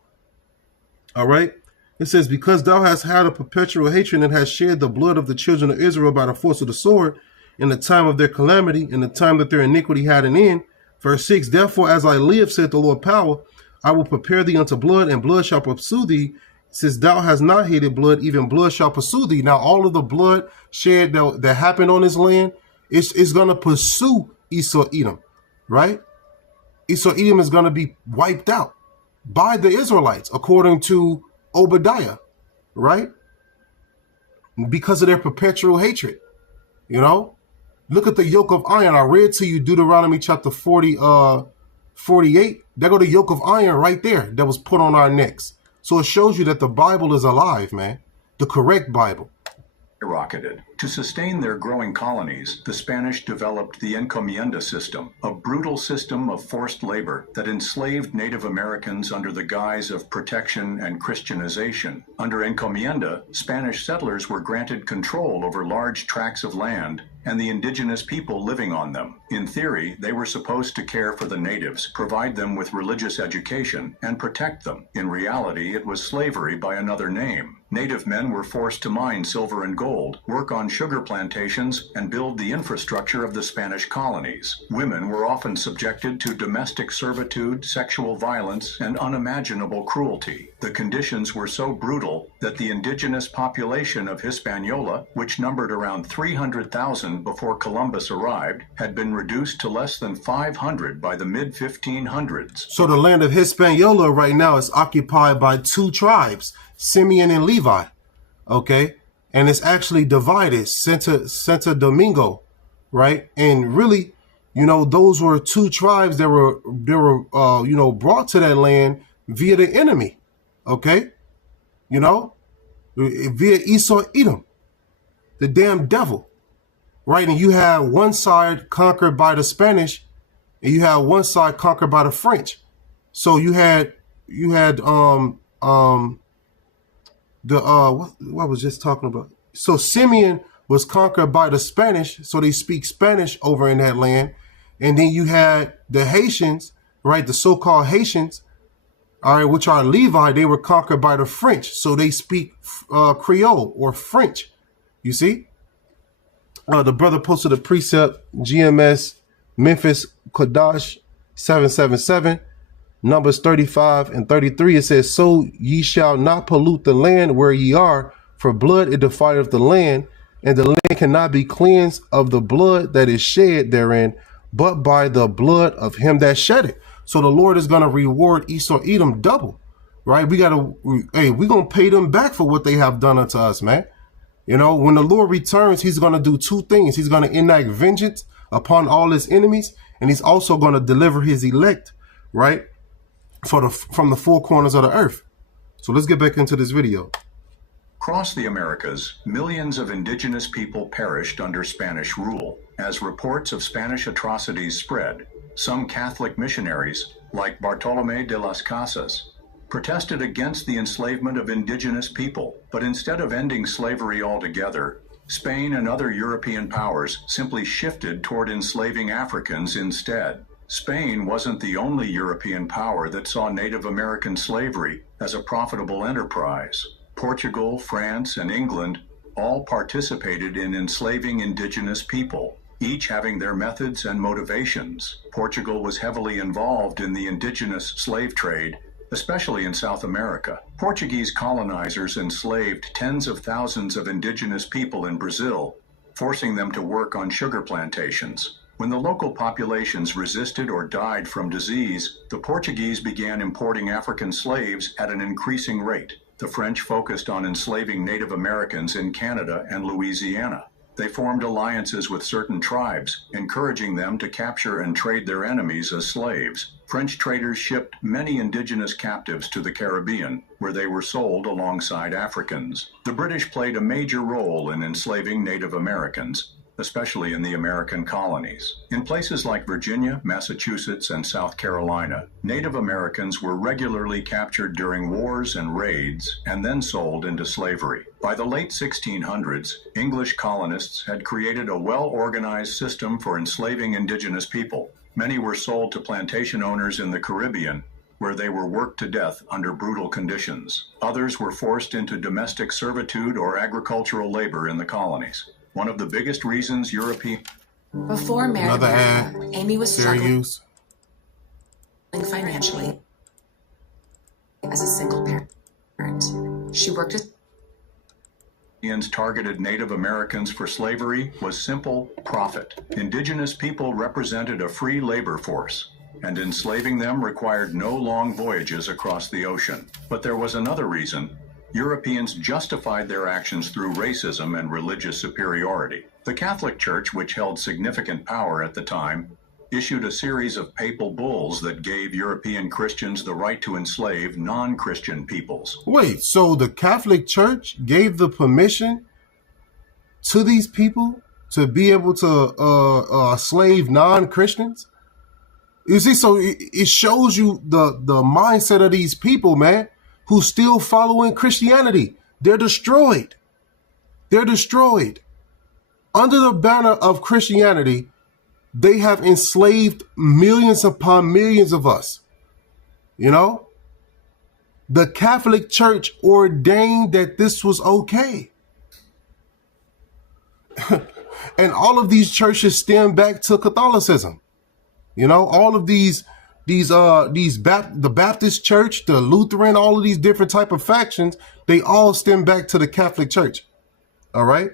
All right. It says, because thou hast had a perpetual hatred and hast shed the blood of the children of Israel by the force of the sword in the time of their calamity, in the time that their iniquity had an end. Verse 6, therefore, as I live, saith the Lord power, I will prepare thee unto blood, and blood shall pursue thee. Since thou hast not hated blood, even blood shall pursue thee. Now, all of the blood shed that happened on this land, it's going to pursue Esau Edom, right? Esau Edom is going to be wiped out by the Israelites, according to Obadiah, right? Because of their perpetual hatred, Look at the yoke of iron. I read to you Deuteronomy chapter 48. There go the yoke of iron right there that was put on our necks. So it shows you that the Bible is alive, man. The correct Bible. Rocketed. To sustain their growing colonies, the Spanish developed the encomienda system, a brutal system of forced labor that enslaved Native Americans under the guise of protection and Christianization. Under encomienda, Spanish settlers were granted control over large tracts of land and the indigenous people living on them. In theory, they were supposed to care for the natives, provide them with religious education, and protect them. In reality, it was slavery by another name. Native men were forced to mine silver and gold, work on sugar plantations, and build the infrastructure of the Spanish colonies. Women were often subjected to domestic servitude, sexual violence, and unimaginable cruelty. The conditions were so brutal that the indigenous population of Hispaniola, which numbered around 300,000 before Columbus arrived, had been reduced to less than 500 by the mid-1500s. So the land of Hispaniola right now is occupied by two tribes, Simeon and Levi, okay? And it's actually divided, Santo Domingo, right? And really, those were two tribes that were brought to that land via the enemy, okay? via Esau Edom, the damn devil, right? And you have one side conquered by the Spanish, and you have one side conquered by the French. So you had what I was just talking about. So Simeon was conquered by the Spanish, so they speak Spanish over in that land. And then you had the Haitians, right? The so-called Haitians, all right, which are Levi, they were conquered by the French, so they speak Creole or French. You see? The brother posted a precept, GMS Memphis Kodash 777, Numbers 35 and 33. It says, so ye shall not pollute the land where ye are, for blood it defileth the land, and the land cannot be cleansed of the blood that is shed therein, but by the blood of him that shed it. So the Lord is going to reward Esau Edom double, right? We're going to pay them back for what they have done unto us, man. You know, when the Lord returns, he's going to do two things. He's going to enact vengeance upon all his enemies, and he's also going to deliver his elect, right, from the four corners of the earth. So let's get back into this video. Across the Americas, millions of indigenous people perished under Spanish rule. As reports of Spanish atrocities spread, some Catholic missionaries, like Bartolomé de las Casas, protested against the enslavement of indigenous people. But instead of ending slavery altogether, Spain and other European powers simply shifted toward enslaving Africans instead. Spain wasn't the only European power that saw Native American slavery as a profitable enterprise. Portugal, France, and England all participated in enslaving indigenous people, each having their methods and motivations. Portugal was heavily involved in the indigenous slave trade, especially in South America. Portuguese colonizers enslaved tens of thousands of indigenous people in Brazil, forcing them to work on sugar plantations. When the local populations resisted or died from disease, the Portuguese began importing African slaves at an increasing rate. The French focused on enslaving Native Americans in Canada and Louisiana. They formed alliances with certain tribes, encouraging them to capture and trade their enemies as slaves. French traders shipped many indigenous captives to the Caribbean, where they were sold alongside Africans. The British played a major role in enslaving Native Americans, especially in the American colonies. In places like Virginia, Massachusetts, and South Carolina, Native Americans were regularly captured during wars and raids and then sold into slavery. By the late 1600s, English colonists had created a well-organized system for enslaving indigenous people. Many were sold to plantation owners in the Caribbean, where they were worked to death under brutal conditions. Others were forced into domestic servitude or agricultural labor in the colonies. One of the biggest reasons Before marriage, Another ad. Amy was struggling Syracuse. financially as a single parent. She worked as targeted Native Americans for slavery was simple profit. Indigenous people represented a free labor force, and enslaving them required no long voyages across the ocean. But there was another reason. Europeans justified their actions through racism and religious superiority. The Catholic Church, which held significant power at the time, issued a series of papal bulls that gave European Christians the right to enslave non-Christian peoples. Wait, so the Catholic Church gave the permission to these people to be able to slave non-Christians? You see, so it shows you the mindset of these people, man, who's still following Christianity. They're destroyed. They're destroyed. Under the banner of Christianity, they have enslaved millions upon millions of us. You know, the Catholic Church ordained that this was okay. And all of these churches stem back to Catholicism. You know, all of the Baptist Church, the Lutheran, all of these different type of factions, they all stem back to the Catholic Church. All right.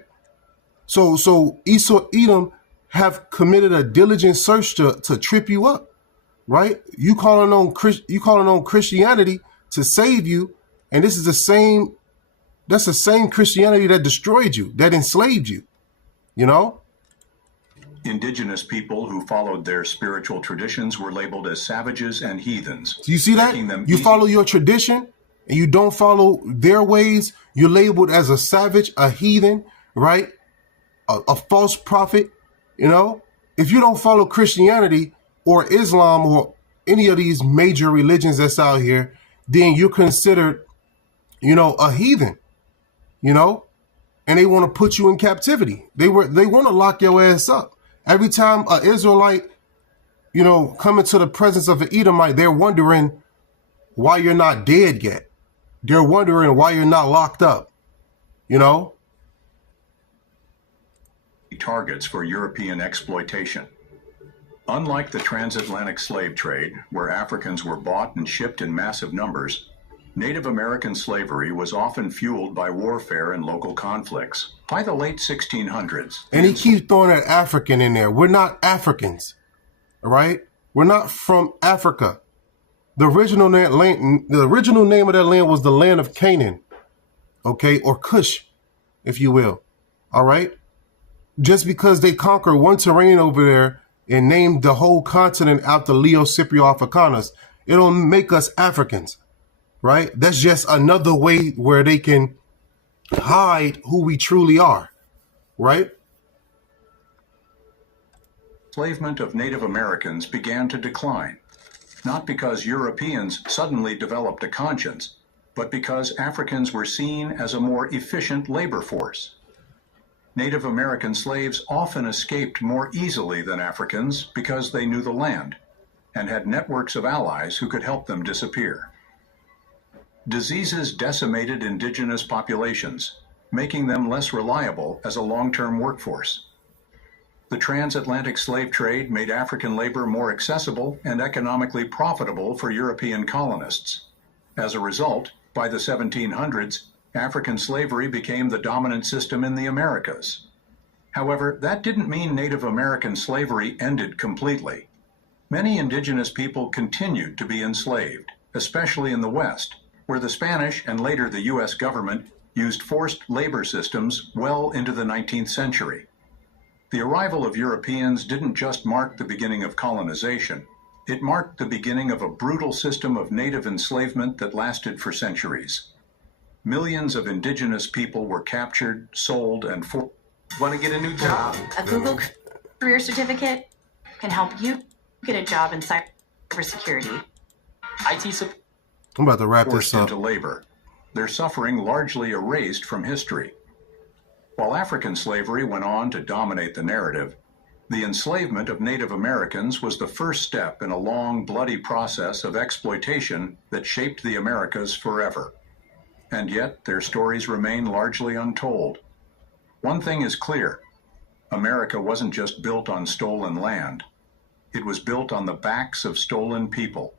So Esau Edom have committed a diligent search to trip you up, right? You calling on Christianity to save you, and this is that's the same Christianity that destroyed you, that enslaved you, you know? Indigenous people who followed their spiritual traditions were labeled as savages and heathens. Do you see that? You follow your tradition, and you don't follow their ways, you're labeled as a savage, a heathen, right? A false prophet. You know, if you don't follow Christianity or Islam or any of these major religions that's out here, then you're considered, you know, a heathen, you know, and they want to put you in captivity. They want to lock your ass up. Every time an Israelite, you know, come into the presence of an Edomite, they're wondering why you're not dead yet. They're wondering why you're not locked up, you know? Targets for European exploitation. Unlike the transatlantic slave trade, where Africans were bought and shipped in massive numbers, Native American slavery was often fueled by warfare and local conflicts. By the late 1600s... And he keeps throwing that African in there. We're not Africans, all right? We're not from Africa. The original name of that land was the land of Canaan, okay, or Cush, if you will, all right? Just because they conquered one terrain over there and named the whole continent after Leo Scipio Africanus, it don't make us Africans, right? That's just another way where they can hide who we truly are, right? Enslavement of Native Americans began to decline, not because Europeans suddenly developed a conscience, but because Africans were seen as a more efficient labor force. Native American slaves often escaped more easily than Africans because they knew the land and had networks of allies who could help them disappear. Diseases decimated indigenous populations, making them less reliable as a long-term workforce. The transatlantic slave trade made African labor more accessible and economically profitable for European colonists. As a result, by the 1700s, African slavery became the dominant system in the Americas. However, that didn't mean Native American slavery ended completely. Many indigenous people continued to be enslaved, especially in the West, where the Spanish and later the U.S. government used forced labor systems well into the 19th century. The arrival of Europeans didn't just mark the beginning of colonization, it marked the beginning of a brutal system of native enslavement that lasted for centuries. Millions of indigenous people were captured, sold, and forced. Want to get a new job? A Google career certificate can help you get a job in cybersecurity. IT support. I'm about to wrap this up. Into labor, their suffering largely erased from history. While African slavery went on to dominate the narrative, the enslavement of Native Americans was the first step in a long, bloody process of exploitation that shaped the Americas forever. And yet, their stories remain largely untold. One thing is clear: America wasn't just built on stolen land. It was built on the backs of stolen people.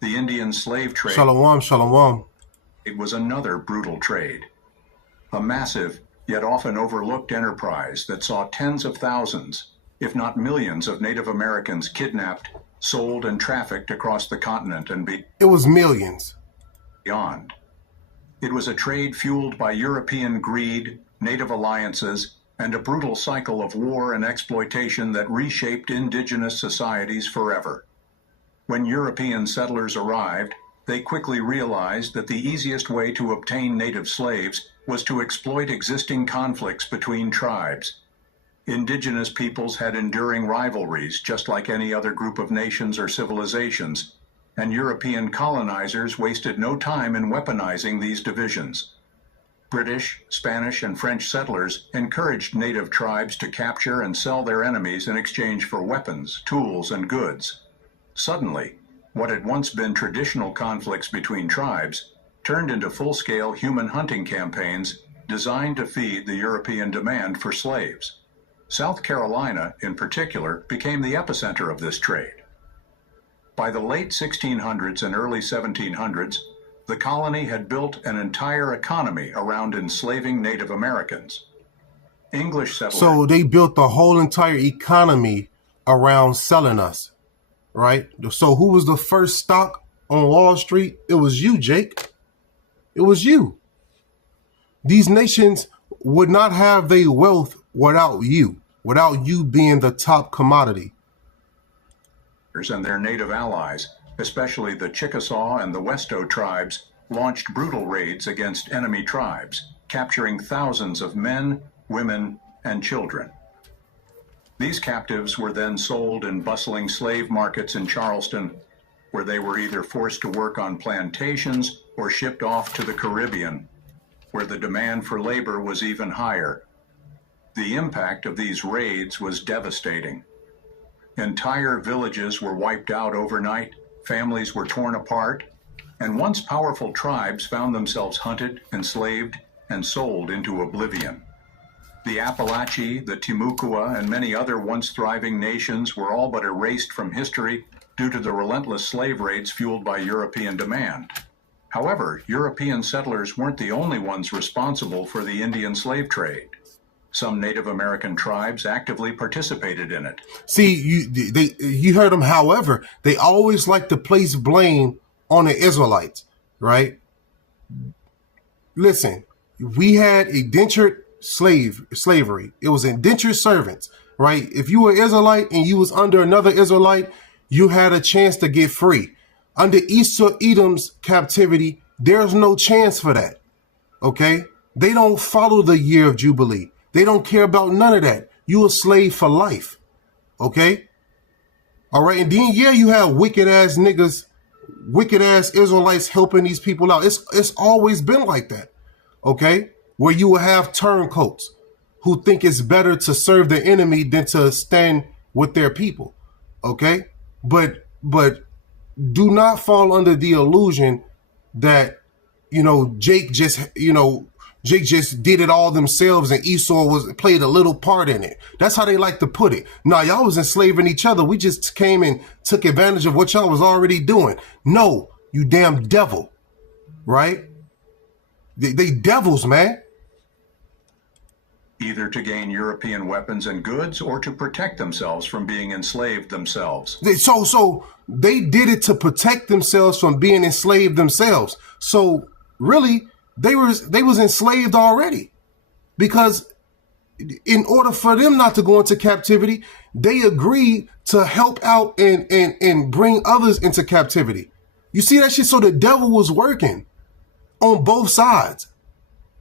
The Indian slave trade... Shalom, shalom. It was another brutal trade. A massive, yet often overlooked enterprise that saw tens of thousands, if not millions, of Native Americans kidnapped, sold, and trafficked across the continent and It was millions. Beyond. It was a trade fueled by European greed, native alliances, and a brutal cycle of war and exploitation that reshaped indigenous societies forever. When European settlers arrived, they quickly realized that the easiest way to obtain native slaves was to exploit existing conflicts between tribes. Indigenous peoples had enduring rivalries, just like any other group of nations or civilizations, and European colonizers wasted no time in weaponizing these divisions. British, Spanish, and French settlers encouraged native tribes to capture and sell their enemies in exchange for weapons, tools, and goods. Suddenly, what had once been traditional conflicts between tribes turned into full-scale human hunting campaigns designed to feed the European demand for slaves. South Carolina, in particular, became the epicenter of this trade. By the late 1600s and early 1700s, the colony had built an entire economy around enslaving Native Americans. English settlers... So they built the whole entire economy around selling us, right? So who was the first stock on Wall Street? It was you, Jake. It was you. These nations would not have their wealth without you being the top commodity. And their native allies, especially the Chickasaw and the Westo tribes, launched brutal raids against enemy tribes, capturing thousands of men, women, and children. These captives were then sold in bustling slave markets in Charleston, where they were either forced to work on plantations or shipped off to the Caribbean, where the demand for labor was even higher. The impact of these raids was devastating. Entire villages were wiped out overnight, families were torn apart, and once powerful tribes found themselves hunted, enslaved, and sold into oblivion. The Appalachee, the Timucua, and many other once thriving nations were all but erased from history due to the relentless slave raids fueled by European demand. However, European settlers weren't the only ones responsible for the Indian slave trade. Some Native American tribes actively participated in it. See, you heard them. However, they always like to place blame on the Israelites, right? Listen, we had indentured slavery. It was indentured servants, right? If you were Israelite and you was under another Israelite, you had a chance to get free. Under Esau Edom's captivity, there's no chance for that. Okay? They don't follow the year of Jubilee. They don't care about none of that. You a slave for life. Okay? All right. And then, yeah, you have wicked ass niggas, wicked ass Israelites helping these people out. It's always been like that. Okay? Where you will have turncoats who think it's better to serve the enemy than to stand with their people. Okay? But do not fall under the illusion that, Jake just did it all themselves and Esau played a little part in it. That's how they like to put it. Nah, y'all was enslaving each other. We just came and took advantage of what y'all was already doing. No, you damn devil, right? They devils, man. Either to gain European weapons and goods or to protect themselves from being enslaved themselves. So they did it to protect themselves from being enslaved themselves. So really, they was enslaved already, because in order for them not to go into captivity, they agreed to help out and bring others into captivity. You see that shit? So the devil was working on both sides.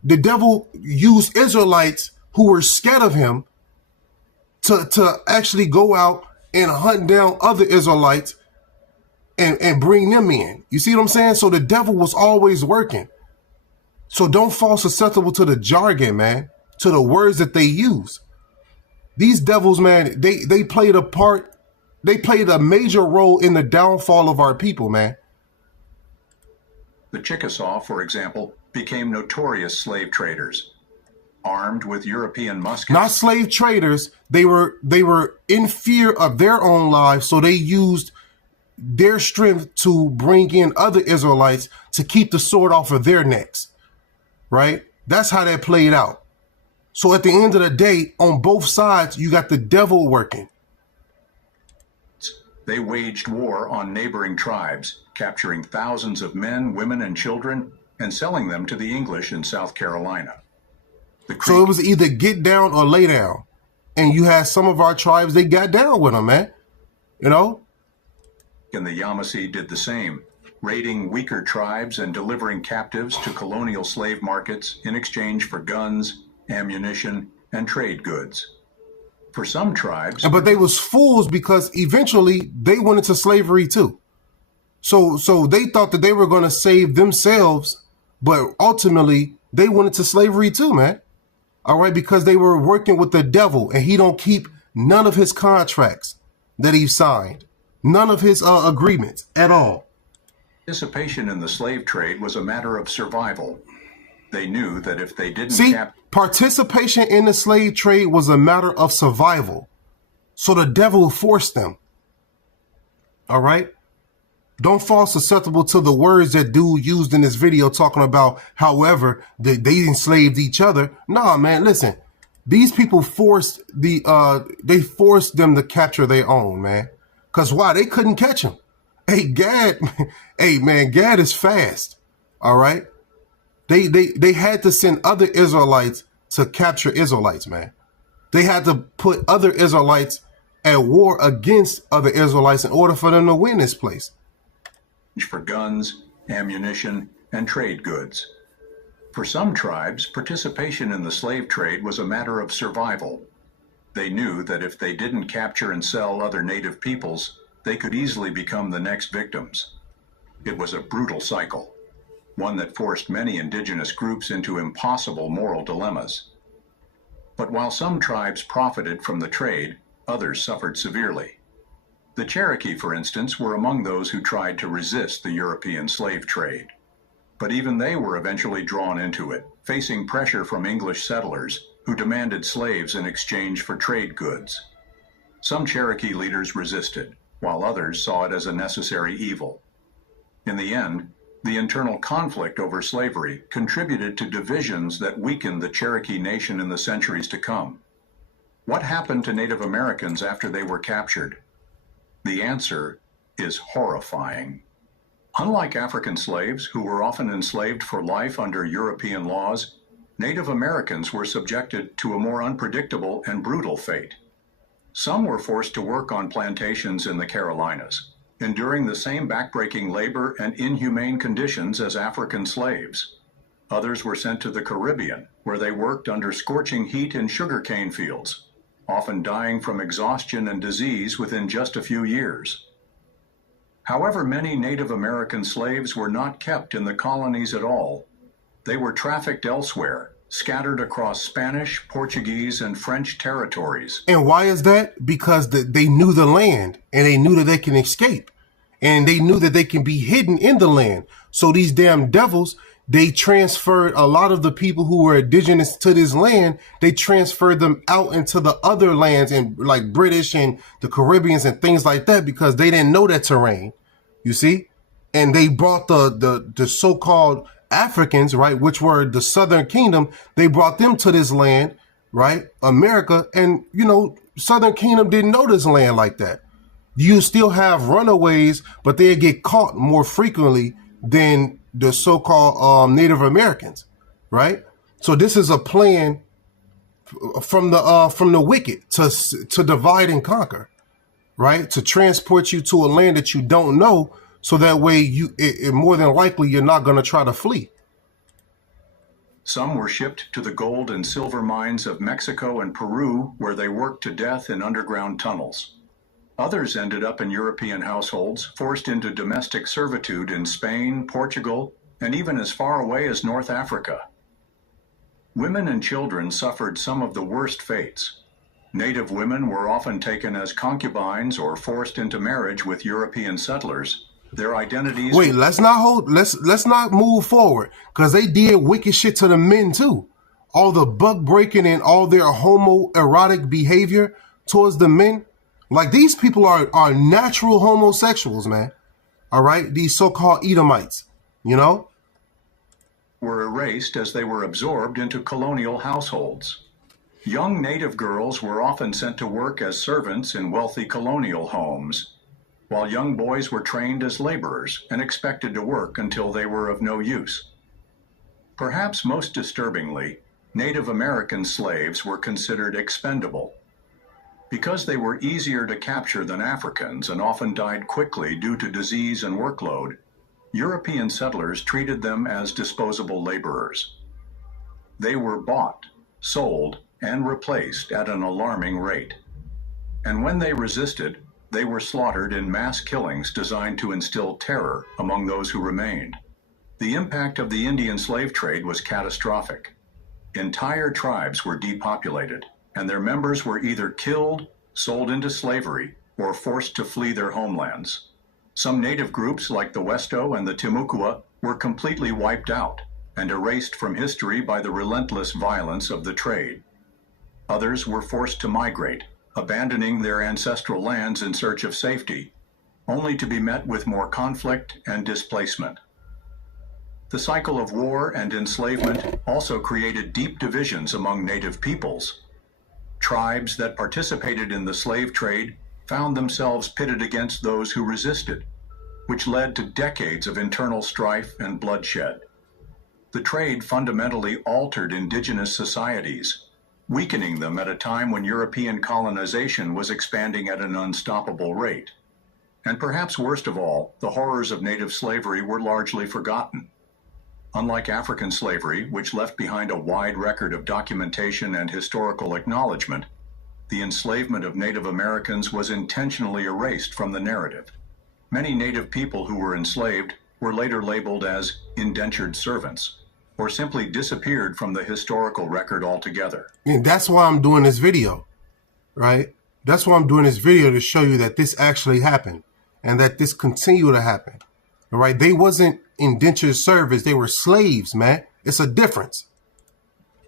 The devil used Israelites who were scared of him to actually go out and hunt down other Israelites and bring them in. You see what I'm saying? So the devil was always working. So don't fall susceptible to the jargon, man, to the words that they use. These devils, man, they played a part. They played a major role in the downfall of our people, man. The Chickasaw, for example, became notorious slave traders, armed with European muskets. Not slave traders. They were in fear of their own lives, so they used their strength to bring in other Israelites to keep the sword off of their necks. Right? That's how that played out. So at the end of the day, on both sides, you got the devil working. They waged war on neighboring tribes, capturing thousands of men, women, and children, and selling them to the English in South Carolina. So it was either get down or lay down. And you had some of our tribes, they got down with them, man. And the Yamasee did the same, raiding weaker tribes and delivering captives to colonial slave markets in exchange for guns, ammunition, and trade goods. For some tribes... But they was fools, because eventually they went into slavery too. So they thought that they were going to save themselves, but ultimately they went into slavery too, man. All right, because they were working with the devil, and he don't keep none of his contracts that he signed, none of his agreements at all. Participation in the slave trade was a matter of survival. They knew that if they didn't participation in the slave trade was a matter of survival. So the devil forced them. All right? Don't fall susceptible to the words that dude used in this video talking about, however, they enslaved each other. Nah, man, listen. These people forced they forced them to capture their own, man. Because why? They couldn't catch them. Hey, Gad is fast. All right. They had to send other Israelites to capture Israelites, man. They had to put other Israelites at war against other Israelites in order for them to win this place. For guns, ammunition, and trade goods. For some tribes, participation in the slave trade was a matter of survival. They knew that if they didn't capture and sell other native peoples, they could easily become the next victims. It was a brutal cycle, one that forced many indigenous groups into impossible moral dilemmas. But while some tribes profited from the trade, others suffered severely. The Cherokee, for instance, were among those who tried to resist the European slave trade. But even they were eventually drawn into it, facing pressure from English settlers who demanded slaves in exchange for trade goods. Some Cherokee leaders resisted, while others saw it as a necessary evil. In the end, the internal conflict over slavery contributed to divisions that weakened the Cherokee Nation in the centuries to come. What happened to Native Americans after they were captured? The answer is horrifying. Unlike African slaves, who were often enslaved for life under European laws, Native Americans were subjected to a more unpredictable and brutal fate. Some were forced to work on plantations in the Carolinas, enduring the same backbreaking labor and inhumane conditions as African slaves. Others were sent to the Caribbean, where they worked under scorching heat in sugarcane fields, often dying from exhaustion and disease within just a few years. However, many Native American slaves were not kept in the colonies at all. They were trafficked elsewhere, scattered across Spanish, Portuguese, and French territories. And why is that? Because they knew the land, and they knew that they can escape, and they knew that they can be hidden in the land. So these damn devils, they transferred a lot of the people who were indigenous to this land. They transferred them out into the other lands, and like British and the Caribbeans and things like that, because they didn't know that terrain, you see? And they brought the so-called Africans, right, which were the Southern Kingdom, they brought them to this land, right, America, and, you know, Southern Kingdom didn't know this land like that. You still have runaways, but they get caught more frequently than the so-called Native Americans, right? So this is a plan from the wicked to divide and conquer, right? To transport you to a land that you don't know, so that way it more than likely you're not going to try to flee. Some were shipped to the gold and silver mines of Mexico and Peru, where they worked to death in underground tunnels. Others ended up in European households, forced into domestic servitude in Spain, Portugal, and even as far away as North Africa. Women and children suffered some of the worst fates. Native women were often taken as concubines or forced into marriage with European settlers. Their identities. Wait, let's not move forward, because they did wicked shit to the men too. All the buck breaking and all their homoerotic behavior towards the men. Like, these people are natural homosexuals, man. All right, these so-called Edomites, you know, were erased as they were absorbed into colonial households. Young native girls were often sent to work as servants in wealthy colonial homes, while young boys were trained as laborers and expected to work until they were of no use. Perhaps most disturbingly, Native American slaves were considered expendable. Because they were easier to capture than Africans and often died quickly due to disease and workload, European settlers treated them as disposable laborers. They were bought, sold, and replaced at an alarming rate. And when they resisted, they were slaughtered in mass killings designed to instill terror among those who remained. The impact of the Indian slave trade was catastrophic. Entire tribes were depopulated, and their members were either killed, sold into slavery, or forced to flee their homelands. Some native groups, like the Westo and the Timucua, were completely wiped out and erased from history by the relentless violence of the trade. Others were forced to migrate, abandoning their ancestral lands in search of safety, only to be met with more conflict and displacement. The cycle of war and enslavement also created deep divisions among native peoples. Tribes that participated in the slave trade found themselves pitted against those who resisted, which led to decades of internal strife and bloodshed. The trade fundamentally altered indigenous societies, weakening them at a time when European colonization was expanding at an unstoppable rate. And perhaps worst of all, the horrors of native slavery were largely forgotten. Unlike African slavery, which left behind a wide record of documentation and historical acknowledgement, the enslavement of Native Americans was intentionally erased from the narrative. Many Native people who were enslaved were later labeled as indentured servants, or simply disappeared from the historical record altogether. And that's why I'm doing this video, right? That's why I'm doing this video, to show you that this actually happened and that this continued to happen. All right? They wasn't indentured servants. They were slaves, man. It's a difference.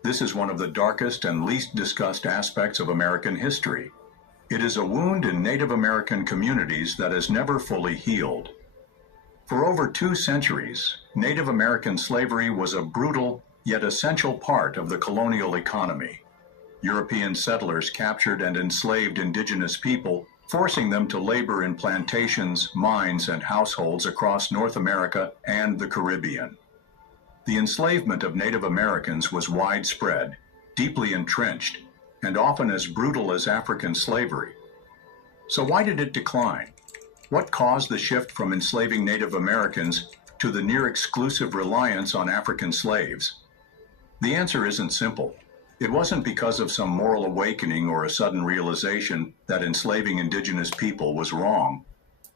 This is one of the darkest and least discussed aspects of American history. It is a wound in Native American communities that has never fully healed. For over 2 centuries, Native American slavery was a brutal yet essential part of the colonial economy. European settlers captured and enslaved indigenous people, forcing them to labor in plantations, mines, and households across North America and the Caribbean. The enslavement of Native Americans was widespread, deeply entrenched, and often as brutal as African slavery. So why did it decline? What caused the shift from enslaving Native Americans to the near exclusive reliance on African slaves? The answer isn't simple. It wasn't because of some moral awakening or a sudden realization that enslaving indigenous people was wrong.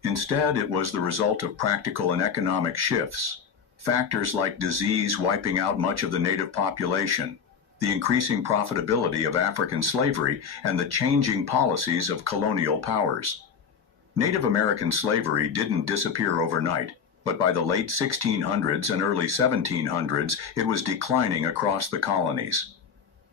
Instead, it was the result of practical and economic shifts. Factors like disease wiping out much of the native population, the increasing profitability of African slavery, and the changing policies of colonial powers. Native American slavery didn't disappear overnight, but by the late 1600s and early 1700s, it was declining across the colonies.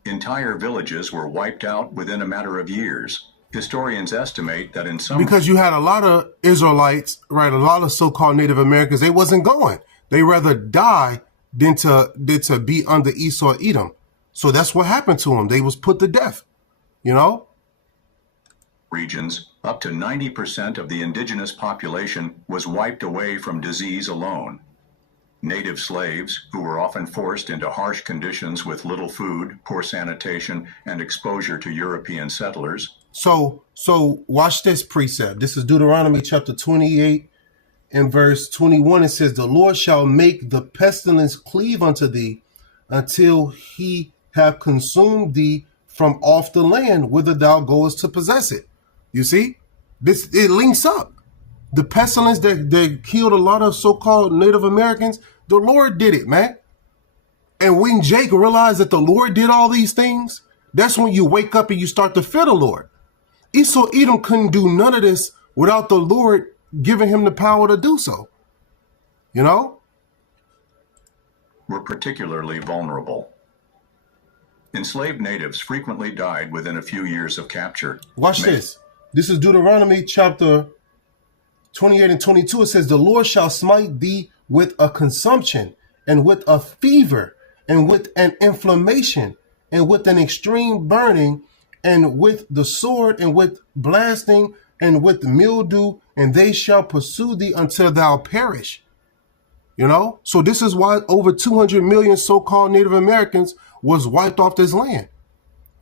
Entire villages were wiped out within a matter of years. Historians estimate that in some... Because you had a lot of Israelites, right, a lot of so-called Native Americans, they wasn't going. They rather die than to be under Esau Edom. So that's what happened to them. They was put to death, you know? Regions, up to 90% of the indigenous population was wiped away from disease alone. Native slaves, who were often forced into harsh conditions with little food, poor sanitation, and exposure to European settlers. So watch this precept. This is Deuteronomy chapter 28 and verse 21. It says, "The Lord shall make the pestilence cleave unto thee until he have consumed thee from off the land whither thou goest to possess it." You see, it links up. The pestilence that killed a lot of so-called Native Americans, the Lord did it, man. And when Jake realized that the Lord did all these things, that's when you wake up and you start to fear the Lord. Esau Edom couldn't do none of this without the Lord giving him the power to do so. You know? Were particularly vulnerable. Enslaved natives frequently died within a few years of capture. Watch this. This is Deuteronomy chapter 28 and 22. It says, "The Lord shall smite thee with a consumption, and with a fever, and with an inflammation, and with an extreme burning, and with the sword, and with blasting, and with mildew, and they shall pursue thee until thou perish." You know? So this is why over 200 million so-called Native Americans was wiped off this land.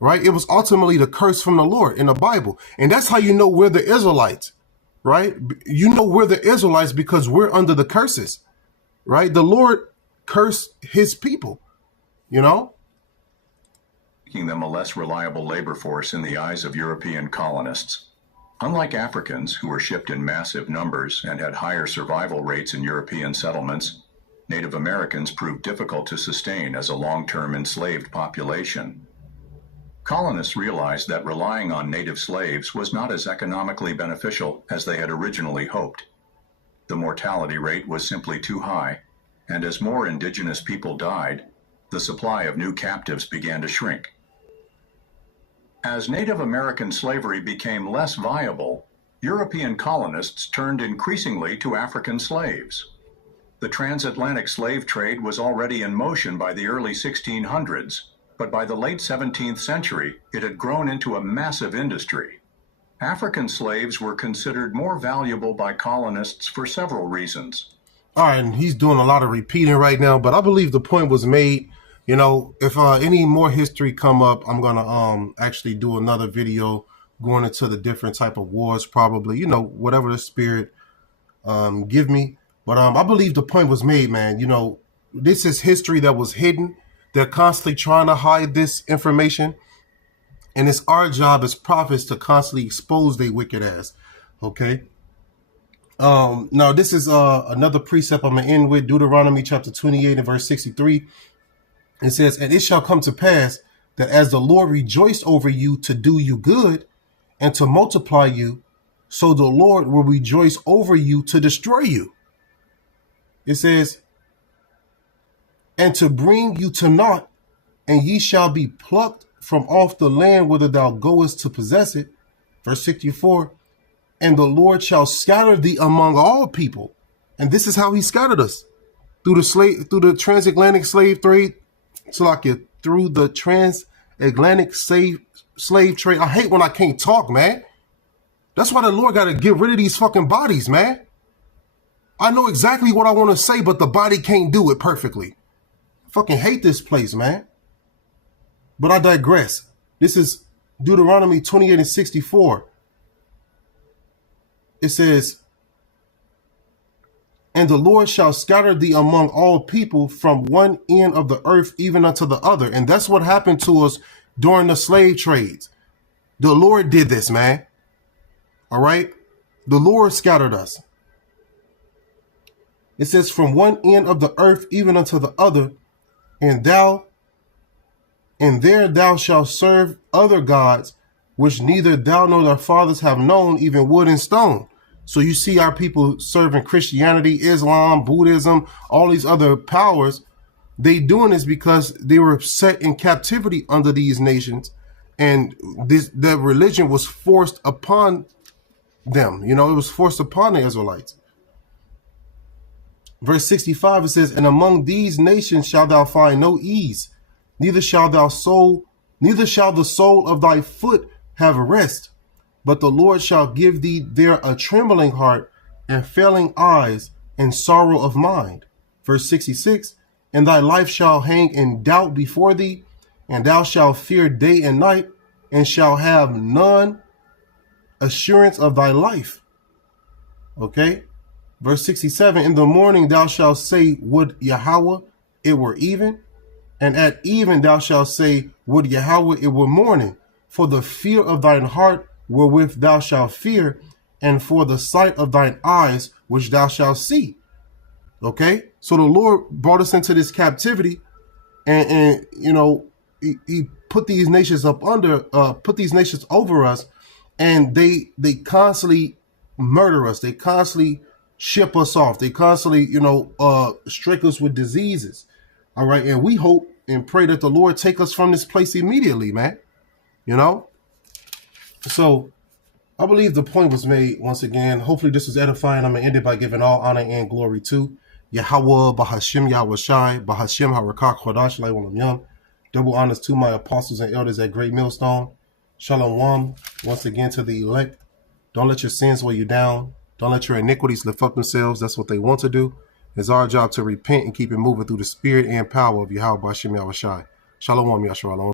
Right? It was ultimately the curse from the Lord in the Bible. And that's how you know we're the Israelites. Right? You know we're the Israelites because we're under the curses. Right? The Lord cursed his people. You know? Making them a less reliable labor force in the eyes of European colonists. Unlike Africans, who were shipped in massive numbers and had higher survival rates in European settlements, Native Americans proved difficult to sustain as a long-term enslaved population. Colonists realized that relying on native slaves was not as economically beneficial as they had originally hoped. The mortality rate was simply too high, and as more indigenous people died, the supply of new captives began to shrink. As Native American slavery became less viable, European colonists turned increasingly to African slaves. The transatlantic slave trade was already in motion by the early 1600s, but by the late 17th century, it had grown into a massive industry. African slaves were considered more valuable by colonists for several reasons. All right, and he's doing a lot of repeating right now, but I believe the point was made. You know, if any more history come up, I'm going to actually do another video going into the different type of wars, probably, you know, whatever the spirit give me. But I believe the point was made, man. You know, this is history that was hidden. They're constantly trying to hide this information. And it's our job as prophets to constantly expose their wicked ass. Okay. Now this is another precept I'm gonna end with, Deuteronomy chapter 28 and verse 63. It says, and it shall come to pass that as the Lord rejoiced over you to do you good and to multiply you, so the Lord will rejoice over you to destroy you. It says, and to bring you to naught, and ye shall be plucked from off the land whither thou goest to possess it. Verse 64, and the Lord shall scatter thee among all people. And this is how he scattered us. Through the transatlantic slave trade, through the transatlantic slave trade. I hate when I can't talk, man. That's why the Lord got to get rid of these fucking bodies, man. I know exactly what I want to say, but the body can't do it perfectly. I fucking hate this place, man. But I digress. This is Deuteronomy 28 and 64. It says, and the Lord shall scatter thee among all people from one end of the earth even unto the other. And that's what happened to us during the slave trades. The Lord did this, man. All right. The Lord scattered us. It says from one end of the earth even unto the other, and there thou shalt serve other gods, which neither thou nor thy fathers have known, even wood and stone. So you see our people serving Christianity, Islam, Buddhism, all these other powers. They doing this because they were set in captivity under these nations, and the religion was forced upon them. You know, it was forced upon the Israelites. Verse 65, it says, and among these nations shalt thou find no ease, neither shall the soul of thy foot have rest, but the Lord shall give thee there a trembling heart and failing eyes and sorrow of mind. Verse 66, and thy life shall hang in doubt before thee, and thou shalt fear day and night, and shall have none assurance of thy life. Okay. Verse 67, in the morning thou shalt say, would Yahweh it were even? And at even thou shalt say, would Yahweh it were morning? For the fear of thine heart wherewith thou shalt fear, and for the sight of thine eyes which thou shalt see. Okay, so the Lord brought us into this captivity, and you know, he put these nations put these nations over us, and they constantly murder us. They constantly ship us off. They constantly, strike us with diseases. All right, and we hope and pray that the Lord take us from this place immediately, man. You know, so I believe the point was made once again. Hopefully this was edifying. I'm going to end it by giving all honor and glory to Yahweh, Bahashim Yahweh Shai, Bahashim Harakak Chodash Lai Yam. Double honors to my apostles and elders at Great Millstone. Shalom once again to the elect. Don't let your sins weigh you down. Don't let your iniquities lift up themselves. That's what they want to do. It's our job to repent and keep it moving through the spirit and power of Yahweh Bahashim Yahweh Shai. Shalom Yasharalom.